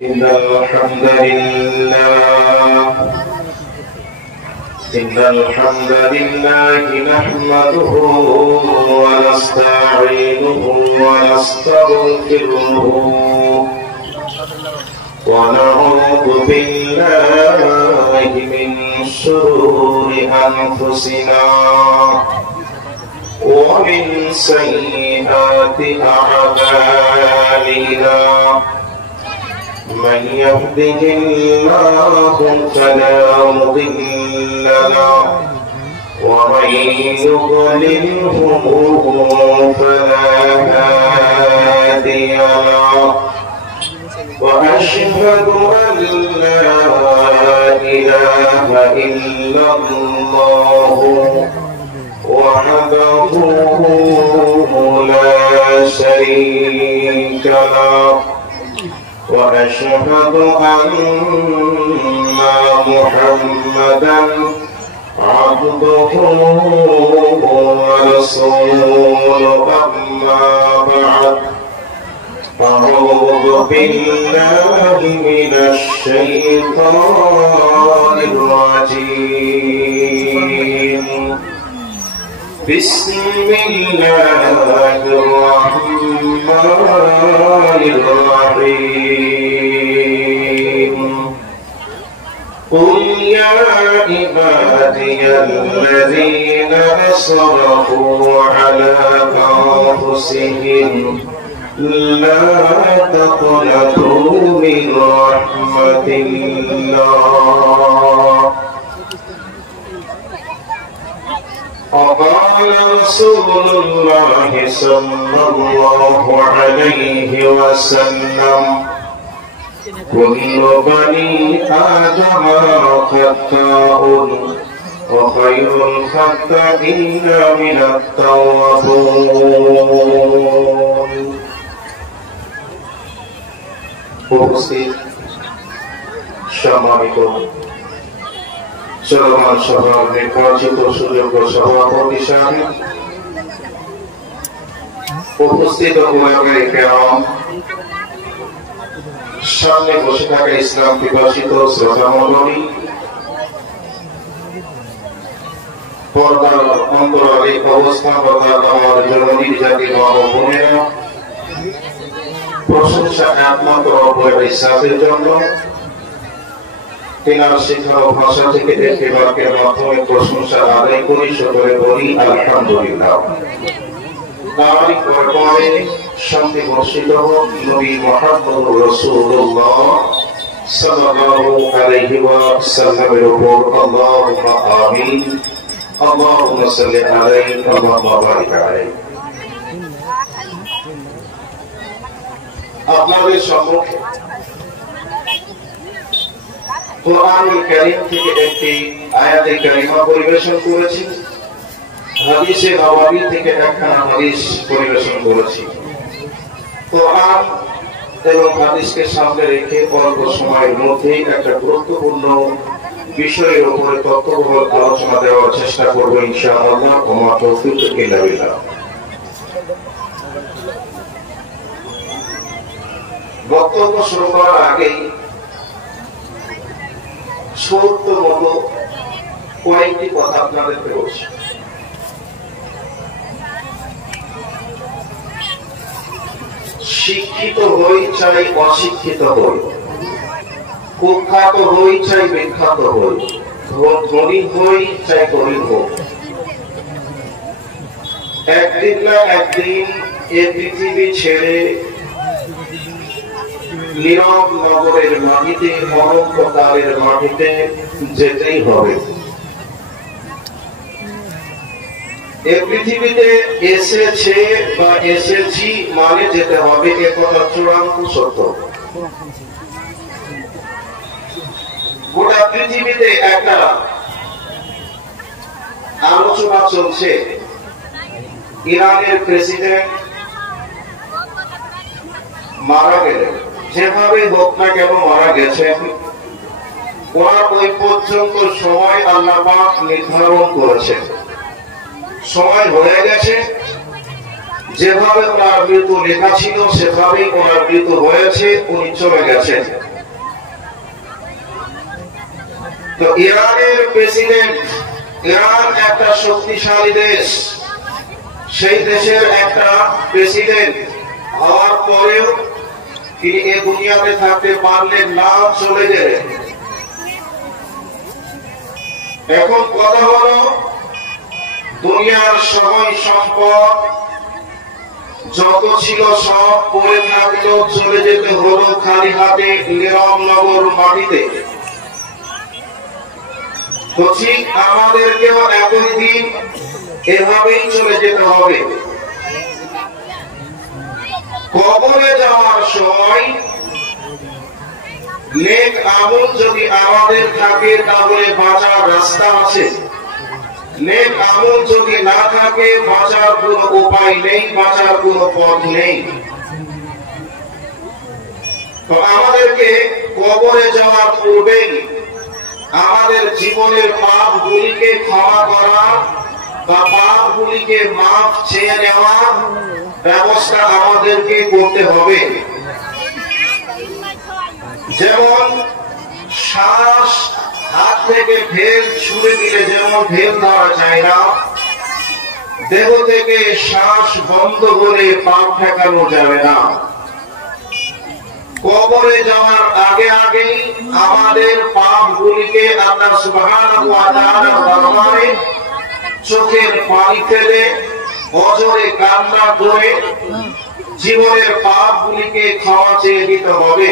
إن الحمد لله نحمده ونستعينه ونستغفره ونعوذ بالله من شرور أنفسنا ومن سيئات أعمالنا من يهده الله فلا مضل له ومن يضلله فلا هادي له وأشهد أن لا إله إلا الله وحده لا شريك له وأشهد أن محمدا عبده ورسوله أما بعد أعوذ بالله من الشيطان الرجيم بسم الله الرحمن الرحيم قل يا عبادي الذين أسرفوا على أنفسهم لا تقنطوا من رحمة الله وقال رسول الله صلى الله عليه وسلم كل بني آدم خطاء وخير الخطائين من التوابون উপস্থিত সম্মানিত চলমান সভার নির্বাচিত সুযোগ্য সভাপতি সাহেব, উপস্থিত উলামায়ে কেরাম, সামনে বসে থাকা ইসলাম পিপাসিত শ্রোতা মণ্ডলী, পর্দার অন্তরালে অবস্থানরত আমার জননী জাতি মা ও বোনেরা, প্রশংসা একমাত্র রব্বুল ইজ্জাতের জন্য। তিনার শিখানো ভাষা থেকে একটি বাক্যের মাধ্যমে প্রশংসা আদায় করি, সকলে বলি আলহামদুলিল্লাহ। তারই পরে শান্তি বর্ষিত হোক নবী মুহাম্মদ রাসূলুল্লাহ সাল্লাল্লাহু আলাইহি ওয়াসাল্লামের উপর। আল্লাহুম্মা আমিন। আল্লাহুম্মা সাল্লি আলাইহি আল্লাহুম্মা বারিক আলাইহি। আপনাদের সম্মুখে কোরআনুল কারীম থেকে একটি আয়াতে কারিমা পরিবেশন করেছি, হাদিসে নববী থেকে একখানা হাদিস পরিবেশন করেছি। কোরআন এবং হাদিসকে সামনে রেখে অল্প সময়ের মধ্যেই একটা গুরুত্বপূর্ণ বিষয়ের উপরে তত্ত্ববহুল আলোচনা দেওয়ার চেষ্টা করব ইনশাআল্লাহ। ওমা তৌফিক ইল্লা বিল্লাহ। বক্তব্য শুরু করার আগেই ছোট্ট মতো কয়েকটি কথা আপনাদেরকে বলছি। শিক্ষিত হই চাই অশিক্ষিত হই, কুখ্যাত হই চাই বিখ্যাত হই, ধনী হই চাই গরিব হোক, একদিন না একদিন এ পৃথিবী ছেড়ে নীরব নগরের মাটিতে, অনন্তকালের মাটিতে যেতেই হবে। এ পৃথিবীতে এসেছে বা এসেছি মানে যেতে হবে, এ কথা চূড়ান্ত সত্য। গোটা পৃথিবীতে একটা আলোচনা চলছে, ইরানের প্রেসিডেন্ট মারা গেলেন, যেভাবে হোক না কেন মারা গেছেন, ওনার ওই পর্যন্ত সময় আল্লাহ পাক নির্ধারণ করেছেন। সময় হয়ে গেছে, যেভাবে ওনার মৃত্যু লেখা ছিল সেভাবেই ওনার মৃত্যু হয়েছে, উনি চলে গেছেন। তো ইরানের প্রেসিডেন্ট, ইরান একটা শক্তিশালী দেশ, সেই দেশের একটা প্রেসিডেন্ট হওয়ার পরেও তিনি এ দুনিয়াতে থাকতে পারলেন না, চলে গেলেন। এখন কথা হলো, দুনিয়ার সবাই সম্পদ যত ছিল সব পড়ে থাকলো, চলে যেতে হলো খালি হাতে নিরমনগর মাটিতে। তো ঠিক আমাদেরকেও একদিন এভাবেই চলে যেতে হবে। কবরে যাওয়ার সময় নেক আমল যদি আমাদের থাকে তাহলে বাঁচার রাস্তা আছে, নেক আমল যদি না থাকে বাঁচার কোনো উপায় নেই, বাঁচার কোনো পথ নেই। তো আমাদেরকে কবরে যাওয়ার পূর্বে আমাদের জীবনের পাপগুলিকে ক্ষমা করা বা পাপগুলিকে মাফ চেয়ে নেওয়ার ব্যবস্থা আমাদেরকে করতে হবে। যেমন শ্বাস হাত থেকে ঢেল ছুড়ে দিলে যেমন ঢেল ধরা যায় না, দেহ থেকে শ্বাস বন্ধ করে পাপ ঠেকানো যাবে না। কবরে যাওয়ার আগে আগেই আমাদের পাপগুলিকে আল্লাহ সুবহানাহু ওয়া তাআলার দরবারে চোখের পানি ফেলে অজরে কান্না করে জীবনের পাপগুলিকে ক্ষমা চেয়ে দিতে হবে।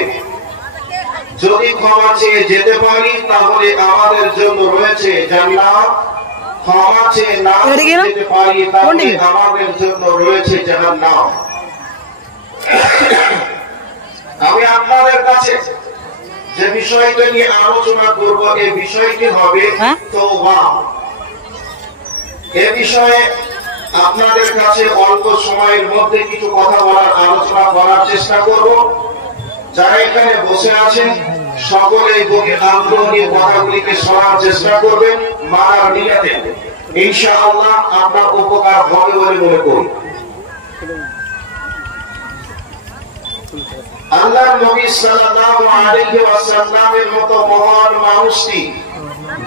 যদি ক্ষমা চেয়ে যেতে পারি তাহলে আমাদের জন্য রয়েছে জান্নাত, ক্ষমা চেয়ে না যেতে পারি তাহলে আমাদের জন্য রয়েছে জাহান্নাম। আমি আপনাদের কাছে যে বিষয়টা নিয়ে আলোচনা করব এই বিষয়টি হবে তওবা। এ বিষয়ে আপনাদের কাছে অল্প সময়ের মধ্যে কিছু কথা বলার, আলোচনা করার চেষ্টা করব। যারা এখানে বসে আছেন সকলে গভীর আগ্রহ নিয়ে কথাগুলিকে শোনার চেষ্টা করবেন, মানার নিয়তে ইনশাআল্লাহ আপনার উপকার হবে বলে মনে করি। আল্লাহর নবী সাল্লাল্লাহু আলাইহি ওয়াসাল্লামের মতো মহান মানুষটি,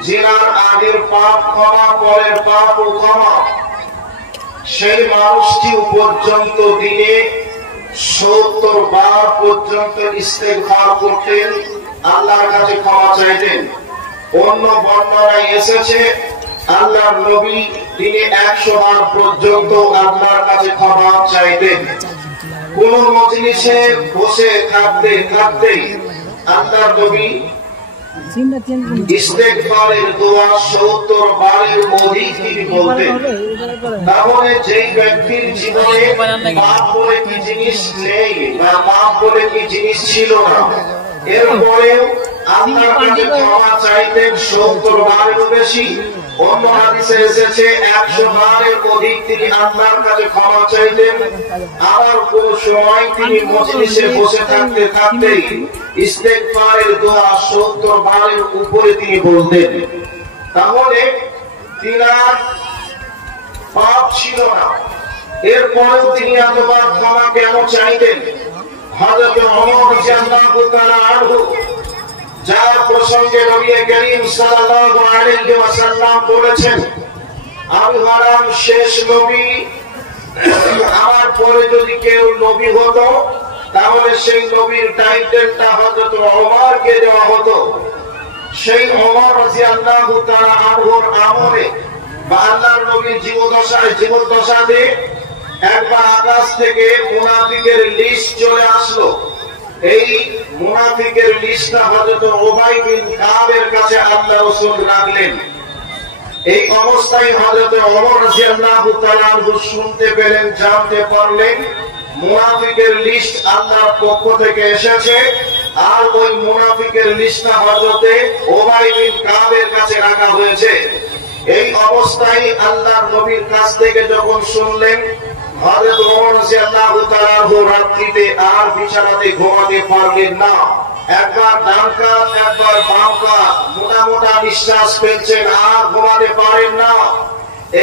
যিনার আগের পাপ ক্ষমা, পরের পাপ ক্ষমা, সেই মানুষটি পর্যন্ত দিনে 70 বার পর্যন্ত ইস্তেগফার করতেন, আল্লাহর কাছে ক্ষমা চাইতেন। অন্য বর্ণনায় এসেছে আল্লাহর নবী দিনে 100 বার পর্যন্ত আল্লাহর কাছে ক্ষমা চাইতেন। কোন মজলিসে বসে থাকতে থাকতে আল্লাহর নবী ইস্তেগফারের দোয়া 70 বারের অধিক তিনি বলতেন। তাহলে যেই ব্যক্তির জীবনে পাপ বলে কি জিনিস নেই বা পাপ বলে কি জিনিস ছিল না, এরপরেও আল্লাহর কাছে ক্ষমা চাইতেন 70 বারেরও বেশি। অন্য হাদিসে এসেছে 100 বারের অধিক তিনি আল্লাহর কাছে ক্ষমা চাইতেন। আবার কোন সময় তিনি মজলিসে বসে থাকতে থাকতেই ইস্তেগফারের দোয়া 70 বারের উপরে তিনি বলতেন। তাহলে তিনার পাপ ছিল না, এরপরেও তিনি এতবার ক্ষমা কেন চাইতেন? হযরত ওমর রাদিয়াল্লাহু তাআলা আনহু, যার প্রসঙ্গে নবী করিম সাল্লাল্লাহু আলাইহি ওয়াসাল্লাম বলেছেন, আমি হলাম শেষ নবী, আমার পরে যদি কেউ নবী হতো তাহলে সেই নবীর টাইটেলটা হযরত ওমরকে দেওয়া হতো। সেই ওমর রাদিয়াল্লাহু তাআলা আনহুর আমলে বা আল্লাহর নবীর জীবদ্দশাতে একবার আকাশ থেকে মুনাফিকের লিস্ট চলে আসলো। এই মুনাফিকের লিস্টটা হযরত উবাই বিন কাবের কাছে আল্লাহ রাসূল রাখলেন। এই অবস্থায় হযরত ওমর রাদিয়াল্লাহু তাআলা আনহু শুনতে পেলেন, জানতে পারলেন মুনাফিকের লিস্ট আল্লাহর পক্ষ থেকে এসেছে, আর ওই মুনাফিকের লিস্টটা হযরত উবাই বিন কাবের কাছে রাখা হয়েছে। এই অবস্থায় আল্লাহর নবীর কাছ থেকে যখন শুনলেন, হযরত ওমর রাদিয়াল্লাহু তাআলা আনহু রাত্রিতে আর বিছানাতে ঘুমাতে পারলেন না। একবার ডান কাত একবার বাম কাত মোটা মোটা নিঃশ্বাস ফেলছেন, আর ঘুমাতে পারেন না।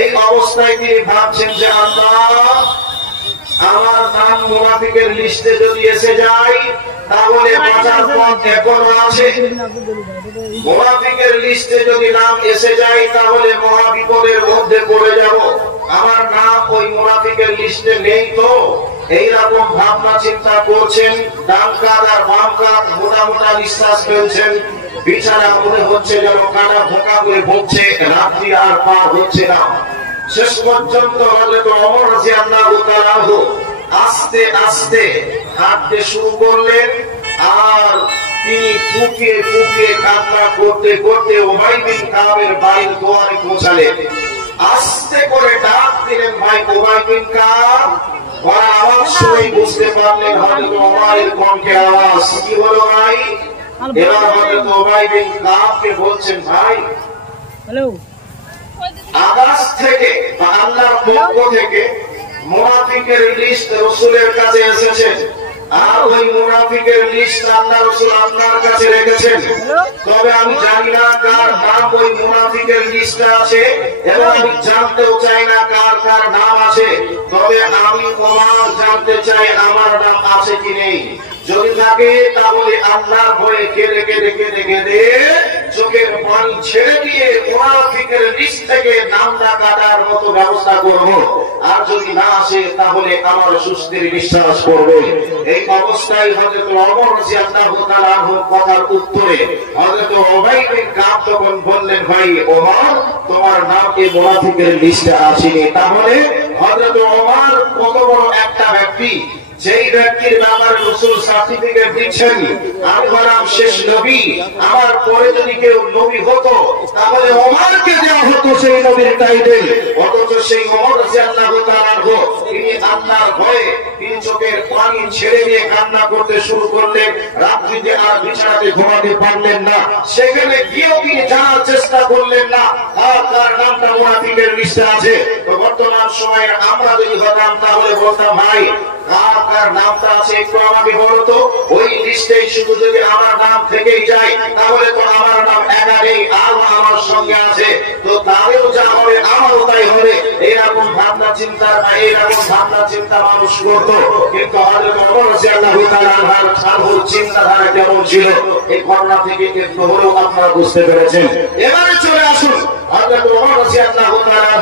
এই অবস্থায় তিনি ভাবছেন যে আল্লাহ, আমার নাম মুনাফিকের লিস্টে যদি এসে যায় তাহলে বাঁচার পথ এখনো আছে। মুনাফিকের লিস্টে যদি নাম এসে যায় তাহলে মহাবিপদের মধ্যে পড়ে যাব। আমার নাম ওই মুনাফিকের লিস্টে নেই তো এইরকম ভাবনা চিন্তা করছেন, ডান কাঁধ আর বাম কাঁধ মোটা মোটা নিঃশ্বাস ফেলছেন, বিছানা মনে হচ্ছে যেন কাটা ভোঁকা করে বকছে, রাত্রি আর পার হচ্ছে না। শেষ পর্যন্ত হযরত ওমর রাদিয়াল্লাহু তাআলা আস্তে আস্তে হাঁটতে শুরু করলেন, আর তিনি ফুঁকে ফুঁকে কান্না করতে করতে উবাই বিন কাবের বাড়ির দুয়ারে পৌঁছালেন। আস্তে করে ডাক দিলেন, ভাই উবাই বিন কাব। আওয়াজ শুনে বুঝতে পারলেন হযরত ওমরের কণ্ঠে আওয়াজ। কি হলো ভাই? এবার হযরত উবাই বিন কাবকে বলছেন, ভাই আকাশ থেকে বা আল্লাহর পক্ষ থেকে মুনাফিকের লিস্ট রাসূলের কাছে এসেছে, আর ওই মুনাফিকের লিস্ট আল্লাহ রাসূল আপনার কাছে রেখেছেন। তবে আমি জানি না কার নাম ওই মুনাফিকের লিস্টে আছে, এবং আমি জানতেও চাই না কার কার নাম আছে। তবে আমি ওমর জানতে চাই আমার নাম আছে কি নেই। যদি থাকে তাহলে আল্লাহর ভয়ে কেঁদে কেঁদে কেঁদে কেঁদে চোখের পানি ছেড়ে দিয়ে মুনাফিকের লিস্ট থেকে নামটা কাটার মতো ব্যবস্থা করব। আর যদি না আসে তাহলে আমার সুস্থির বিশ্বাস করব। এই অবস্থায় হযরত ওমর রাদিয়াল্লাহু তাআলা কথার উত্তরে হযরত উবাই বিন কাব তখন বললেন, ভাই ওমর তোমার নাম এই মুনাফিকের লিস্টে আসেনি। তাহলে হযরত ওমর কত বড় একটা ব্যক্তি, যেই ব্যক্তির ব্যাপারে রাসূল সার্টিফিকেট দিচ্ছেন আমি হলাম শেষ নবী, আমার পরে যদি কেউ নবী হতো তাহলে ওমরকে দেওয়া হতো সেই নবীর টাইটেল। অথচ সেই ওমর রাদিয়াল্লাহু তাআলা তিনি আল্লাহর ভয়ে তিনি চোখের পানি ছেড়ে দিয়ে কান্না করতে শুরু করলেন। রাত্রিতে আর বিছানাতে ঘুমাতে পারলেন না, সেখানে গিয়েও তিনি জানার চেষ্টা করলেন না আর তার নামটা মুনাফিকের লিস্টে আছে। তো বর্তমান সময়ে আমরা যদি হতাম তাহলে বলতাম, ভাই কার নামটা আছে একটু আমাকে বলো তো। ওই লিস্টে শুধু যদি আমার নাম থেকেই যায় তাহলে তো আমার নাম একাধিক আর আমার সঙ্গে আছে, তো তারও যা হবে আমারও তাই হবে। এইরকম ভাবনা চিন্তা মানুষ করতো। কিন্তু হযরত ওমর রাদিয়াল্লাহু তাআলার চিন্তাধারা কেমন ছিল এই ঘটনা থেকে একটু হলেও আপনারা বুঝতে পেরেছেন। এবারে চলে আসুন হযরত ওমর রাদিয়াল্লাহু তাআলা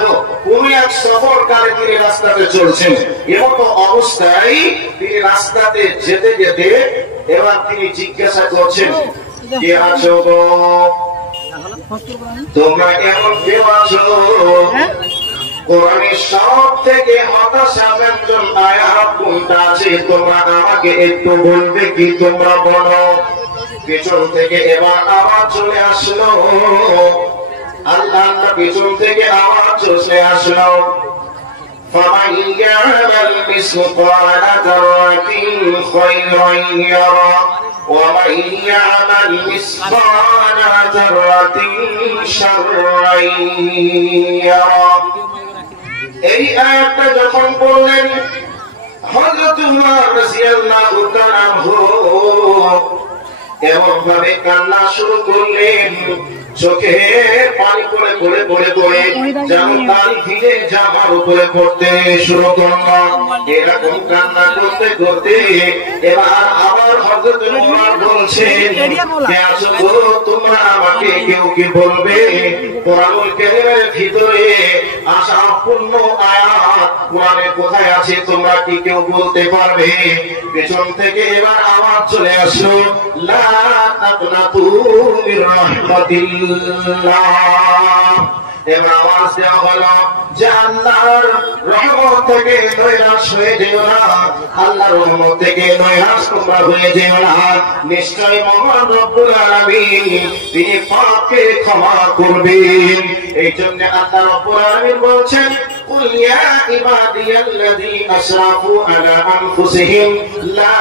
কোন এক সফরকালে তিনি রাস্তাতে চলছেন। এমন অবস্থায় তিনি রাস্তাতে যেতে যেতে এবার তিনি জিজ্ঞাসা করছেন, কে আছো গো? তোমরা কেমন কেউ আছো? কোরআনের সব থেকে হতাশাব্যঞ্জক আয়াত কোনটা আছে তোমরা আমাকে একটু বলবে কি? তোমরা বলো। পেছন থেকে এবার আওয়াজ চলে আসলো, আল্লাহ পেছন থেকে আওয়াজ চলে আসলো, فمن يعمل مثقال ذرة خيرا يره ومن يعمل مثقال ذرة شرا يره। এই আয়াতটা যখন পড়লেন হযরত ওমর রাদিয়াল্লাহু তাআলা এমন ভাবে কান্না শুরু করলেন, চোখে পানি পড়ে পড়ে পড়ে পড়ে যেমন তার ভিজে জামার উপরে পড়তে শুরু করল। এরকম কান্না করতে করতে এবার আবার হযরত ওমর বলছেন, কে আছো গো? তোমরা আমাকে কেউ কি বলবে? কোরআনুল কারীমের ভিতরে আসা পূর্ণ আয়াত কোরআনে কোথায় আছে তোমরা কি কেউ বলতে পারবে? পেছন থেকে এবার আওয়াজ চলে আসলো, লা তাকনাতু মির রাহমাতিল্লাহ। এবার আওয়াজ দেওয়া হলো যে আল্লাহর রহমত থেকে নৈরাশ হয়ে যেও না, আল্লাহর রহমত থেকে নৈরাশ তোমরা হয়ে যেও না। নিশ্চয় মহান রব্বুল আলামিন তিনি পাপকে ক্ষমা করবেন। এই জন্য আল্লাহ রব্বুল আলামিন বলছেন, কুল ইয়া ইবাদিয়াল্লাযী আসরাফু আলা আনফুসিহিম লা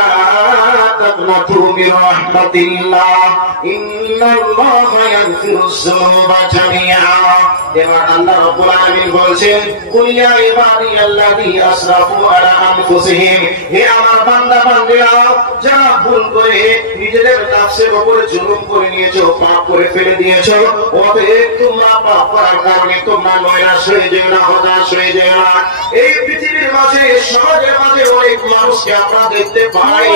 তাকনাতু মির রাহমাতিল্লাহ ইন্নাল্লাহা ইয়াগফিরুয যুনুবা জামিআ। এবার আল্লাহ রাব্বুল আলামিন বলছেন, কুল ইয়া ইবাদিয়াল্লাযী আসরাফু আলা আনফুসিহিম, হে আমার বান্দা বান্দীরা যারা ভুল করে নিজেদের নফসের উপরে জুলুম করে নিয়েছো, পাপ করে ফেলে দিয়েছো, অতএব তোমরা পাপ করার কারণে তোমরা নৈরাশ হয়ে যেও না, হতাশ হয়ে যায় না। এই পৃথিবীর মাঝে সমাজের মাঝে অনেক মানুষকে আমরা দেখতে পাই,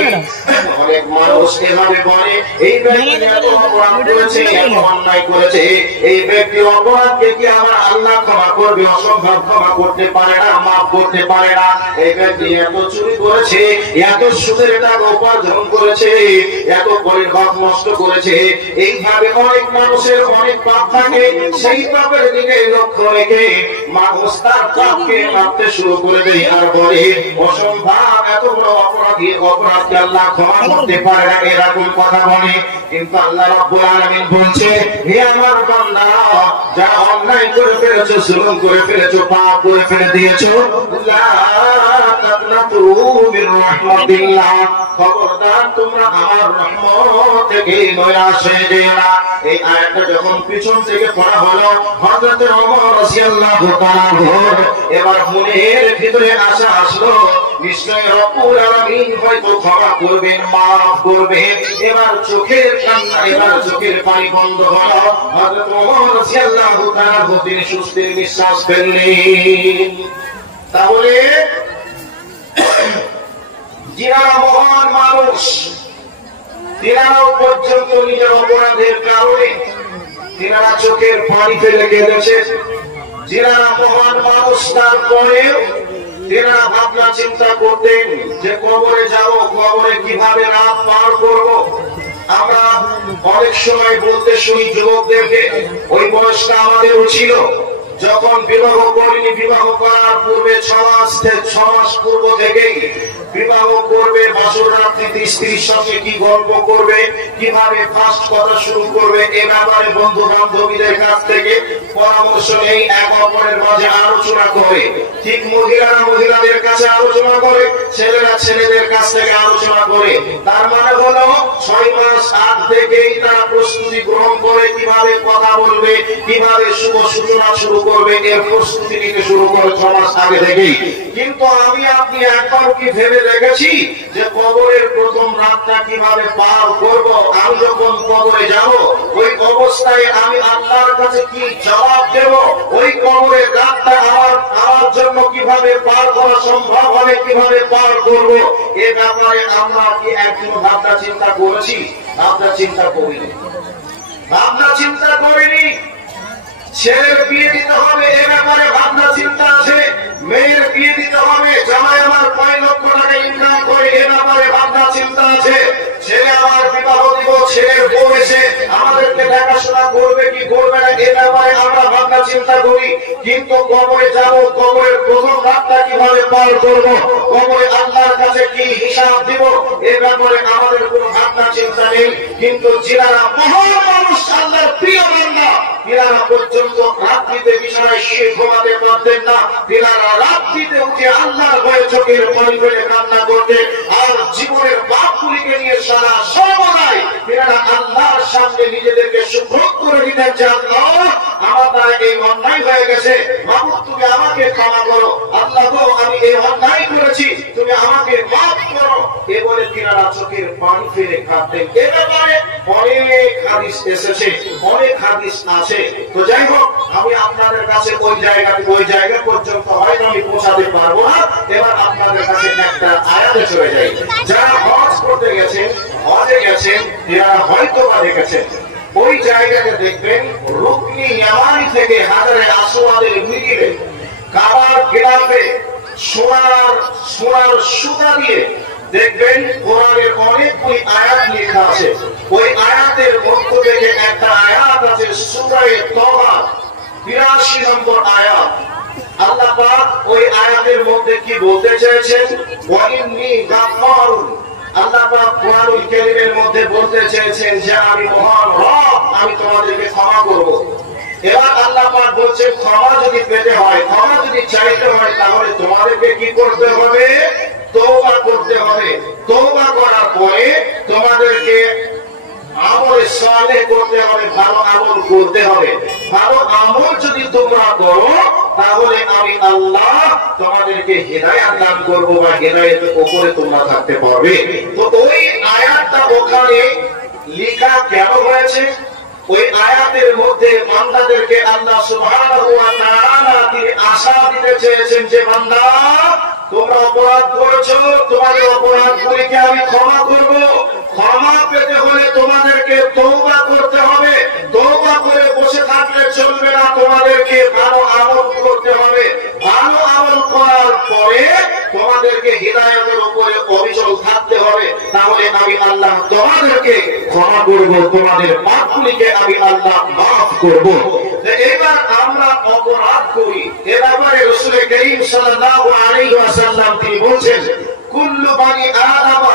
অনেক মানুষ এভাবে বলে এই ব্যক্তি এত অপরাধ করেছে, এত অন্যায় করেছে, এই ব্যক্তির অপরাধকে কি আমার আল্লাহ ক্ষমা করবে? অসম্ভব, ক্ষমা করতে পারে না, মাফ করতে পারে না। এই ব্যক্তি এত চুরি করেছে, এত সুদের টাকা উপার্জন করেছে, এত পরের ভাব নষ্ট করেছে, এইভাবে অনেক মানুষের অনেক পাপ থাকে। সেই পাপের দিকে লক্ষ্য রেখে মানুষ তার পাপকে মাপতে শুরু করে দেয় আর বলে অসম্ভব, এত বড় অপরাধকে আল্লাহ ক্ষমা করতে পারে না, এরকম কথা বলে। কিন্তু আল্লাহ রাব্বুল আলামিন বলছে, হে আমার বান্দারা, যারা অন্যায় করে ফেলেছো, জুলুম করে ফেলেছো, পাপ করে ফেলে দিয়েছো, লা তাকনাতু মির রাহমাতিল্লাহ, খবরদার তোমরা আমার রহমত থেকে নৈরাশ হয়ে যেও না। এই আয়াতটা যখন পিছন থেকে পড়া হলো, হযরত ওমর রাদিয়াল্লাহু তাআলা এবার মনের ভিতরে আশা আসলো, নিশ্চয় রব্বুল আলামিন হয়তো ক্ষমা করবেন, মাফ করবেন। এবার চোখের কান্না, এবার চোখের পানি বন্ধ হলো। হযরত ওমর রাদিয়াল্লাহু তাআলা তিনি সুস্থির নিঃশ্বাস ফেললেন। তাহলে যারা মহান মানুষ, তিনারাও পর্যন্ত নিজের অপরাধের কারণে তিনারা চোখের পানি ফেলে কেঁদেছেন। যারা মহান মানুষ, তারপরেও তিনারা ভাবনা চিন্তা করতেন যে কবরে যাব, কবরে কিভাবে রাত পার করব। আমরা অনেক সময় বলতে শুনি যুবকদেরকে, ওই বয়সটা আমাদেরও ছিল, যখন বিবাহ করিনি, বিবাহ করার পূর্বে 6 মাস পূর্ব থেকেই বিবাহ করবে, বাসর রাত্রিতে স্ত্রীর সঙ্গে কি গল্প করবে, কিভাবে ফার্স্ট কথা শুরু করবে, এ ব্যাপারে বন্ধু বান্ধবীদের কাছ থেকে পরামর্শ নেই, এক অপরের মাঝে আলোচনা করে। ঠিক মহিলারা মহিলাদের কাছে আলোচনা করে, ছেলেরা ছেলেদের কাছ থেকে আলোচনা করে। তার মানে হলো 6 মাস আগ থেকেই তারা প্রস্তুতি গ্রহণ করে, কিভাবে কথা বলবে, কিভাবে শুভ সূচনা শুরু করবে, এর প্রস্তুতি নিতে শুরু করে 6 মাস আগে থেকেই। কিন্তু আমি আপনি একবার কি ভেবে দেখেছি যে কবরের প্রথম রাতটা কিভাবে পার করব? আমি যখন কবরে যাব, ওই অবস্থায় আমি আল্লাহর কাছে কি জবাব দেব? ওই কবরের রাতটা আমার জন্য কিভাবে পার করা সম্ভব হবে, কিভাবে পার করব? এ ব্যাপারে আমরা কি একদিন ভাবনা চিন্তা করেছি? ভাবনা চিন্তা করিনি, ভাবনা চিন্তা করিনি। ছেলের বিয়ে দিতে হবে, এ ব্যাপারে ভাবনা চিন্তা আছে। মেয়ের বিয়ে দিতে হবে, জামাই আমার 5 লক্ষ টাকা ইনকাম করে, এ ব্যাপারে ভাবনা চিন্তা আছে। ছেলে আমার বিবাহ দিব, ছেলের বউ এসে আমাদেরকে দেখাশোনা করবে কি করবে না, এ ব্যাপারে আমরা ভাবনা চিন্তা করি। কিন্তু কবরে যাব, কবরের প্রথম রাতটা কিভাবে পার করব, কবরে আল্লাহর কাছে কি হিসাব দিব, এ ব্যাপারে আমাদের কোনো ভাবনা চিন্তা নেই। কিন্তু যারা মহান মানুষ, আল্লাহর প্রিয় বান্দা, তিনারা পর্যন্ত রাত্রিতে বিছানায় শুয়ে ঘুমাতে পারতেন না। তিনারা রাত্রিতে উঠে আল্লাহর ভয়ে চোখের পানি ফেলে কান্না করতেন, আর জীবনের পাপগুলিকে নিয়ে সারা সর্বদাই তিনারা আল্লাহর সামনে নিজেদেরকে সুপ্রত করে দিতেন যে আল্লাহ, আমার দ্বারা এই অন্যায় হয়ে গেছে, মাবুদ তুমি আমাকে ক্ষমা করো, আল্লাহ গো আমি এই অন্যায় করেছি, তুমি আমাকে মাফ করো। এ বলে তিনারা চোখের পানি ফেলে কাঁদতেন। এ ব্যাপারে অনেক হাদিস এসেছে, অনেক হাদিস আছে। তো যাই হোক, আমি আপনাদের কাছে ওই জায়গা পর্যন্ত হয়তো আমি পৌঁছাতে পারবো না। এবার আপনাদের কাছে একটা আয়াতে চলে যাই। যারা হজ করতে গেছেন, হজে গেছেন, এরা হয়তো বা দেখেছেন, ওই জায়গাতে দেখবেন রুকনি ইয়ামানি থেকে হাজারে আসওয়াদের মিডিলে কাবার গিলাফে সোনার সুতা দিয়ে দেখবেন কোরআনের অনেকগুলি আয়াত লেখা আছে। ওই আয়াতের মধ্য থেকে একটা আয়াত আছে সূরা তওবা 82 নম্বর আয়াত। আল্লাহ পাক ওই আয়াতের মধ্যে কি বলতে চেয়েছেন? ওয়া ইন্নী গাফফারুন। আল্লাহ পাক কোরআনুল কারীমের মধ্যে বলতে চেয়েছেন যে আমি মহান রব, আমি তোমাদেরকে ক্ষমা করব। এবার আল্লাহ পাক বলছেন ক্ষমা যদি পেতে হয়, ক্ষমা যদি চাইতে হয়, তাহলে তোমাদেরকে কি করতে হবে? তওবা করতে হবে। তওবা করার পরে তোমাদেরকে আমল সালেহ করতে হবে, ভালো আমল করতে হবে। ভালো আমল যদি তোমরা করো, তাহলে আমি আল্লাহ তোমাদেরকে হিদায়াত দান করব বা হিদায়াতের উপরে তোমরা থাকতে পারবে। তো ওই আয়াতটা ওখানে লেখা কেন হয়েছে? ওই আয়াতের মধ্যে বান্দাদেরকে আল্লাহ সুবহানাহু ওয়া তাআলা তিনি আশা দিতে চেয়েছেন যে বান্দা তোমরা অপরাধ করেছো, তোমাদের অপরাধগুলিকে আমি ক্ষমা করব। ক্ষমা পেতে হলে তোমাদেরকে তওবা করতে হবে। তওবা করে বসে থাকলে চলবে না, তোমাদেরকে ভালো আমল করতে হবে। ভালো আমল করার পরে তোমাদেরকে হিদায়াতের উপরে অবিচল থাকতে হবে। তাহলে আমি আল্লাহ তোমাদেরকে ক্ষমা করব, তোমাদের পাপগুলিকে আমি আল্লাহ মাফ করব। এবার আমরা অপরাধ করি, এ ব্যাপারে রাসূল করিম সাল্লাল্লাহু আলাইহি ওয়াসাল্লাম তিনি বলছেন কুল্লু বানি আদম,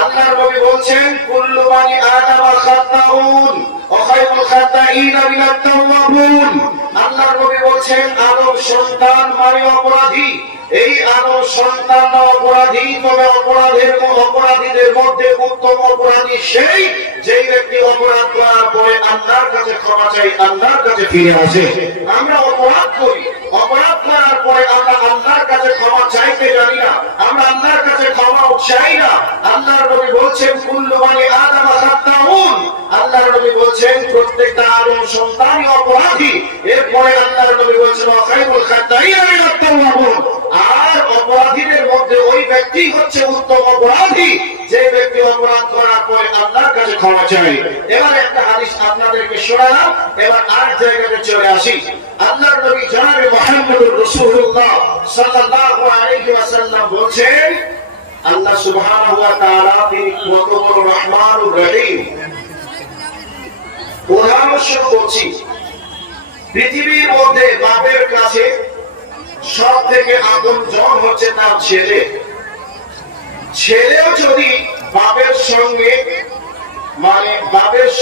আল্লাহর নবী বলছেন কুল্লু বানি আদম খাতাউন ওয়া খায়রুল খাতাইনা মিনাত তাওয়াবুন। আল্লাহর নবী বলছেন আদম সন্তান মানে অপরাধী। এই আদম সন্তান অপরাধী, তবে অপরাধীদের মধ্যে উত্তম অপরাধী সেই যে ব্যক্তি অপরাধ করার পরে আল্লাহর কাছে ক্ষমা চাই, আল্লাহর কাছে ফিরে আসে। আমরা অপরাধ করি, অপরাধ করার পরে আমরা আল্লাহর কাছে ক্ষমা চাইতে জানি না, আমরা আল্লাহর কাছে ক্ষমা চাই না। আল্লাহর নবী বলছেন কুল্লু বানি আদম খাতাউন। আল্লাহর নবী বলছেন প্রত্যেকটা আদম সন্তানই অপরাধী। এরপরে আল্লাহর নবী বলছেন ওয়া খায়রুল খাতাইনা মিনাত তাওয়াবুন। আর অপরাধীদের মধ্যে ওই ব্যক্তি হচ্ছে উত্তম অপরাধী যে ব্যক্তি অপরাধ করার পরে আল্লাহর কাছে ক্ষমা চায়। এবার একটা হাদিস আপনাদেরকে শোনালাম, এবার আর জায়গাতে চলে আসি। আল্লাহর নবী জনাবে মুহাম্মদুর রাসূলুল্লাহ সাল্লাল্লাহু আলাইহি ওয়াসাল্লাম বলেন আল্লাহ সুবহানাহু ওয়া তাআলা তিনি কত বড় রহমানুর রহিম। উদাহরণস্বরূপ বলছি, পৃথিবীর মধ্যে বাপের কাছে সব থেকে আপনজন হচ্ছে তার ছেলে। ছেলেও যদি বাপের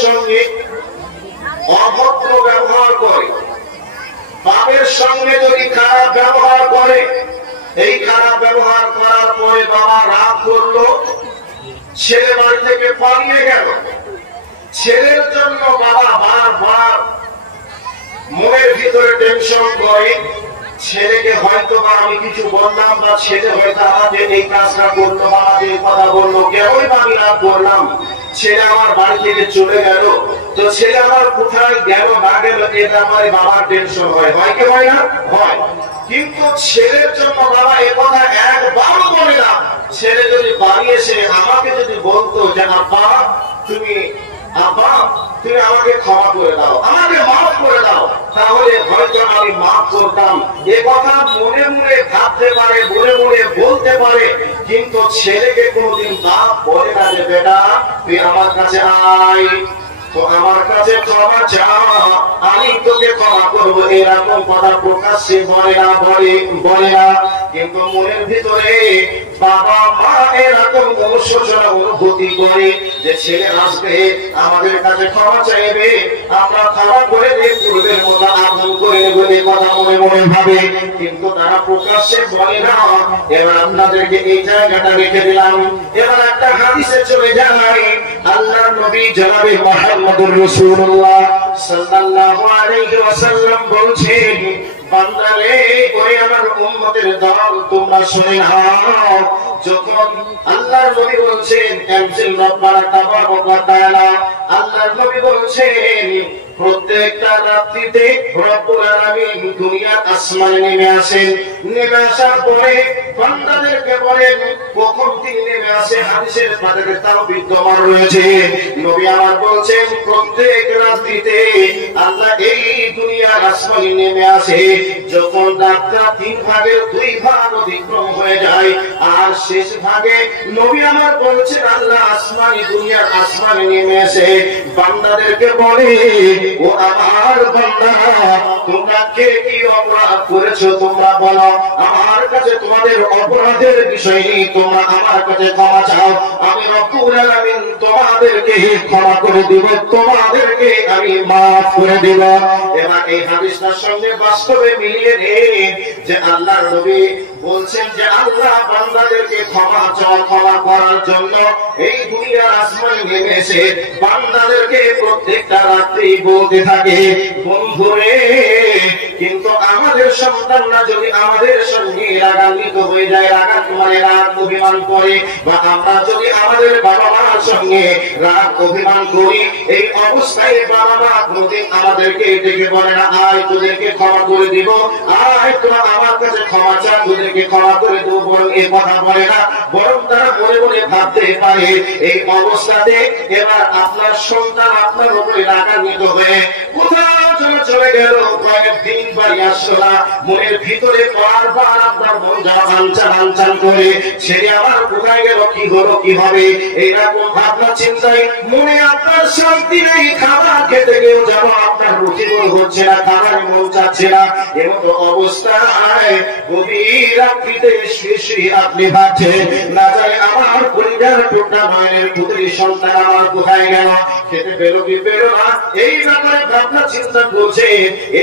সঙ্গে অভদ্র ব্যবহার করে, বাপের সঙ্গে যদি খারাপ ব্যবহার করে, এই খারাপ ব্যবহার করার পরে বাবা রাগ করলো, ছেলে বাড়ি থেকে পালিয়ে গেল, ছেলের জন্য বাবা বারবার মনের ভিতরে টেনশন করে। ছেলেকে হয়তো বা আমি কিছু বললাম, বা ছেলে হয়তো আমাদের এই কাজটা করলো, আমাদের এই কথা বললো, কেনই বা আমি রাগ করলাম, ছেলে আমার বাড়ি থেকে চলে গেল, তো ছেলে আমার কোথায় গেল না গেল এ ব্যাপারে বাবার টেনশন হয়, হয় কি হয় না? হয়। কিন্তু ছেলের জন্য বাবা এ কথা একবারও বলে না। ছেলে যদি বাড়ি এসে আমাকে যদি বলতো যে আব্বা তুমি আমাকে ক্ষমা করে দাও, আমাকে মাফ করে দাও, তাহলে হয়তো আমি মাফ করতাম। এ কথা মনে মনে ভাবতে পারে, মনে মনে বলতে পারে, কিন্তু ছেলেকে কোনোদিন বাপ বলে না যে বেটা তুই আমার কাছে আয়, তো আমার কাছে ক্ষমা চা, আমি তোকে ক্ষমা করবো, এরকম কথা প্রকাশ্যে বলে না। কিন্তু মনের ভিতরে বাবা মা এরকম অনুশোচনা অনুভূতি করে যে ছেলে আসবে আমাদের কাছে ক্ষমা চাইবে, আমরা ক্ষমা করে দিয়ে পূর্বের মতো আপন করে নেবো, এই কথা মনে মনে ভাবে, কিন্তু তারা প্রকাশ্যে বলে না। এবার আপনাদেরকে এই জায়গাটা রেখে দিলাম। এবার একটা হাদিসে চলে যায়। আল্লাহর নবী জনাবে মুহাম্মদুর রাসূলুল্লাহ সাল্লাল্লাহু আলাইহি ওয়াসাল্লাম বলছেন বান্দারে ওই আমার উম্মতের দল তোমরা শুনে নাও। যখন আল্লাহর নবী বলছেন তানজিল রব্বানা তাবারাকা ওয়া তাআলা, আল্লাহর নবী বলছেন প্রত্যেকটা রাত্রিতে রব্বুল আলামিন দুনিয়ার আসমানে নেমে আসেন। নেমে আসার পরে বান্দাদেরকে বলেন কখন তিনি নেমে আসে, হাদিসের পাতাতে তাও বিদ্যমান রয়েছে। নবী আমার বলছেন প্রত্যেক রাত্রিতে আল্লাহ এই দুনিয়ার আসমানে নেমে আসে যখন রাতটা 3 ভাগের 2 ভাগ অতিক্রম হয়ে যায়, আর শেষ ভাগে নবী আমার বলছেন আল্লাহ আসমানে দুনিয়ার আসমানে নেমে আসে বান্দাদেরকে বলে ও আমার বান্দারা তোমরা কে কি অপরাধ করেছো তোমরা বলো, আমার কাছে তোমাদের অপরাধের বিষয় নেই, তোমরা আমার কাছে ক্ষমা চাও, আমি রব্বুল আলামিন তোমাদেরকে ক্ষমা করে দিব, তোমাদেরকে আমি মাফ করে দিব। এবার এই হাদিসটার সঙ্গে বাস্তবে মিলিয়ে নিন যে আল্লাহর নবী বলছেন যে আল্লাহ বান্দাদেরকে ক্ষমা করার জন্য এই দুনিয়ার আসমানে নেমে এসে বান্দাদেরকে প্রত্যেকটা রাত্রি বলতে থাকে বন্ধুরে কিন্তু আমাদের সন্তানরা যদি আমাদের সঙ্গে রাগান্বিত হয়ে যায়, রাগ অভিমান করে, বা আমরা যদি আমাদের বাবা মার সঙ্গে রাগ অভিমান করি, এই অবস্থায় বাবা মা কোনদিন আমাদেরকে ডেকে বলে না, আয় তোদেরকে ক্ষমা করে দিব, আয় তোরা আমার কাছে ক্ষমা চা, তোদেরকে ক্ষমা করে দেবো, বরং এ কথা বলে না। বরং তারা মনে মনে ভাবতে পারে এই অবস্থাতে এবার আপনার সন্তান আপনার উপরে রাগান্বিত হয়ে কোথাও যেন চলে গেল, কয়েকদিন বাড়ি আসলো না, মনের ভিতরে বারবার আপনার মন যাওয়া আনচান করে, সেটি আমার কোথায় গেল, কি হলো, কি হবে, এইরকম ভাবনা চিন্তায় মনে আপনার শান্তি নেই। খাবার খেতে গিয়েও যেন আপনার রুচি হচ্ছে না, খাবার মন চাচ্ছে না। এমন অবস্থায় গভীর রাত্রিতে শুয়ে আপনি ভাবছেন, না জানি আমার পরিবার টুকরা মায়ের পুত্রী সন্তান আমার কোথায় গেল, খেতে পেল কি পেল না, এই ব্যাপারে ভাবনা চিন্তা করছে।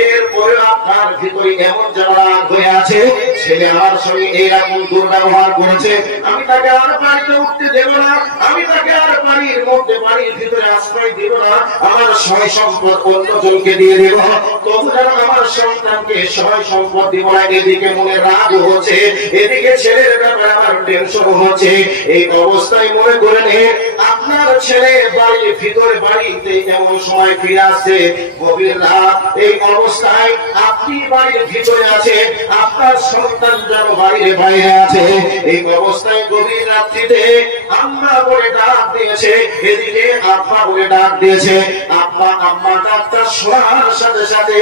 এরপরে আপনার ভিতরে এমন যেন রাগ হয়ে আছে, ছেলে আমার সঙ্গে এইরকম দুর্ব্যবহার করেছে, আমি তাকে আর বাড়িতে উঠতে দেব না, আমি তাকে আর বাড়ির মধ্যে বাড়ির ভিতরে আশ্রয় দেব না, আমার সয় সম্পদ অন্যজনকে দিয়ে দেব, তবু যেন আমার সন্তানকে সয় সম্পদ দিব না। এদিকে মনে রাগ হচ্ছে, এদিকে ছেলের ব্যাপারে আমার টেনশন হচ্ছে। এই অবস্থায় মনে করে নেন আপনার ছেলে বাড়ির ভিতরে বাড়িতে এমন সময় ফিরে আসছে গভীর রাত, এই অবস্থায় আপনি বাড়ির ভিতরে আছেন, আপনার সন্তান যেন বাইরে বাইরে আছে। এই অবস্থায় গভীর রাত্রিতে আম্মা বলে ডাক দিয়েছে, এদিকে আব্বা বলে ডাক দিয়েছে। আব্বা আম্মা ডাকটা শোনার সাথে সাথে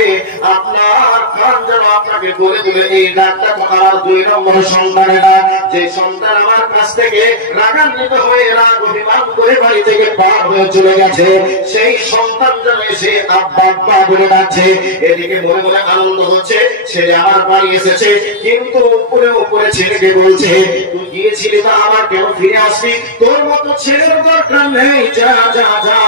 আপনার কান যেন আপনাকে বলে দিলে এই ডাকটা আমার 2 নম্বর সন্তানের ডাক, যে সন্তান আমার কাছ থেকে রাগান্বিত হয়ে রাগ অভিমান করে বাড়ি থেকে পার হয়ে চলে গেছে, সেই সন্তান যেন এসে আব্বা আব্বা বলে ডাকছে। এদিকে মনে মনে আনন্দ হচ্ছে, ছেলে আমার বাড়ি এসেছে, কিন্তু উপরে উপরে ছেলেকে বলছে, তুই গিয়েছিলি তা আমার কেন ফিরে আসবি, তোর মতো ছেলের দরকার নেই, যা যা যা।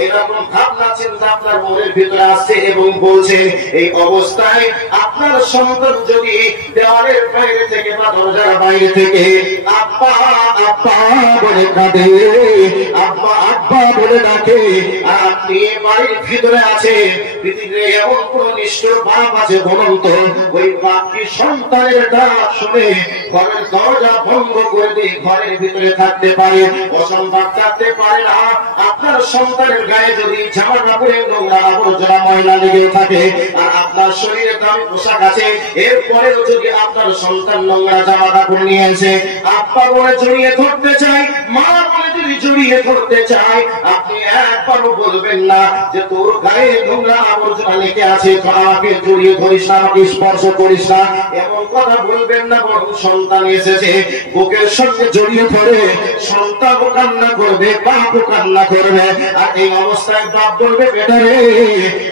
এইরকম ভাবনা চিন্তা আপনার মনের ভিতরে আসছে এবং বলছে। এই অবস্থায় আপনার সন্তান যদি দেওয়ালের বাইরে থেকে বা দরজার বাইরে থেকে আব্বা আব্বা বলে কাঁদে, আব্বা আব্বা বলে ডাকে, আর আপনি বাড়ির ভিতরে আছে, পৃথিবীতে এমন কোন নিষ্ঠুর বাপ আছে বলুন তো, ওই বাপকে সন্তানের ডাক শুনে ঘরের দরজা বন্ধ করে দিয়ে ঘরের ভিতরে থাকতে পারে? অসম্ভব থাকতে পারে না। আপনার সন্তানের গায়ে যদি জামা কাপড়ে নোংরা আবর্জনা ময়লা লেগে থাকে, আর আপনার শরীরে দামি পোশাক আছে, এরপরেও যদি আপনার সন্তান নোংরা জামা কাপড় নিয়ে এসে আব্বা বলে জড়িয়ে ধরতে চায়, মা বলে যদি জড়িয়ে ধরতে চায়, আপনি একবারও বলবেন না যে তোর গায়ে নোংরা আবর্জনা লেগে আছে, আমাকে জড়িয়ে ধরিস না, আমাকে স্পর্শ করিস না, এমন কথা বলবেন না। বরং সন্তান এসেছে, বুকের সঙ্গে জড়িয়ে ধরে সন্তানও কান্না করবে, বাপও কান্না করবে, আর এই অবস্থায় বাপ বলবে, বেটা রে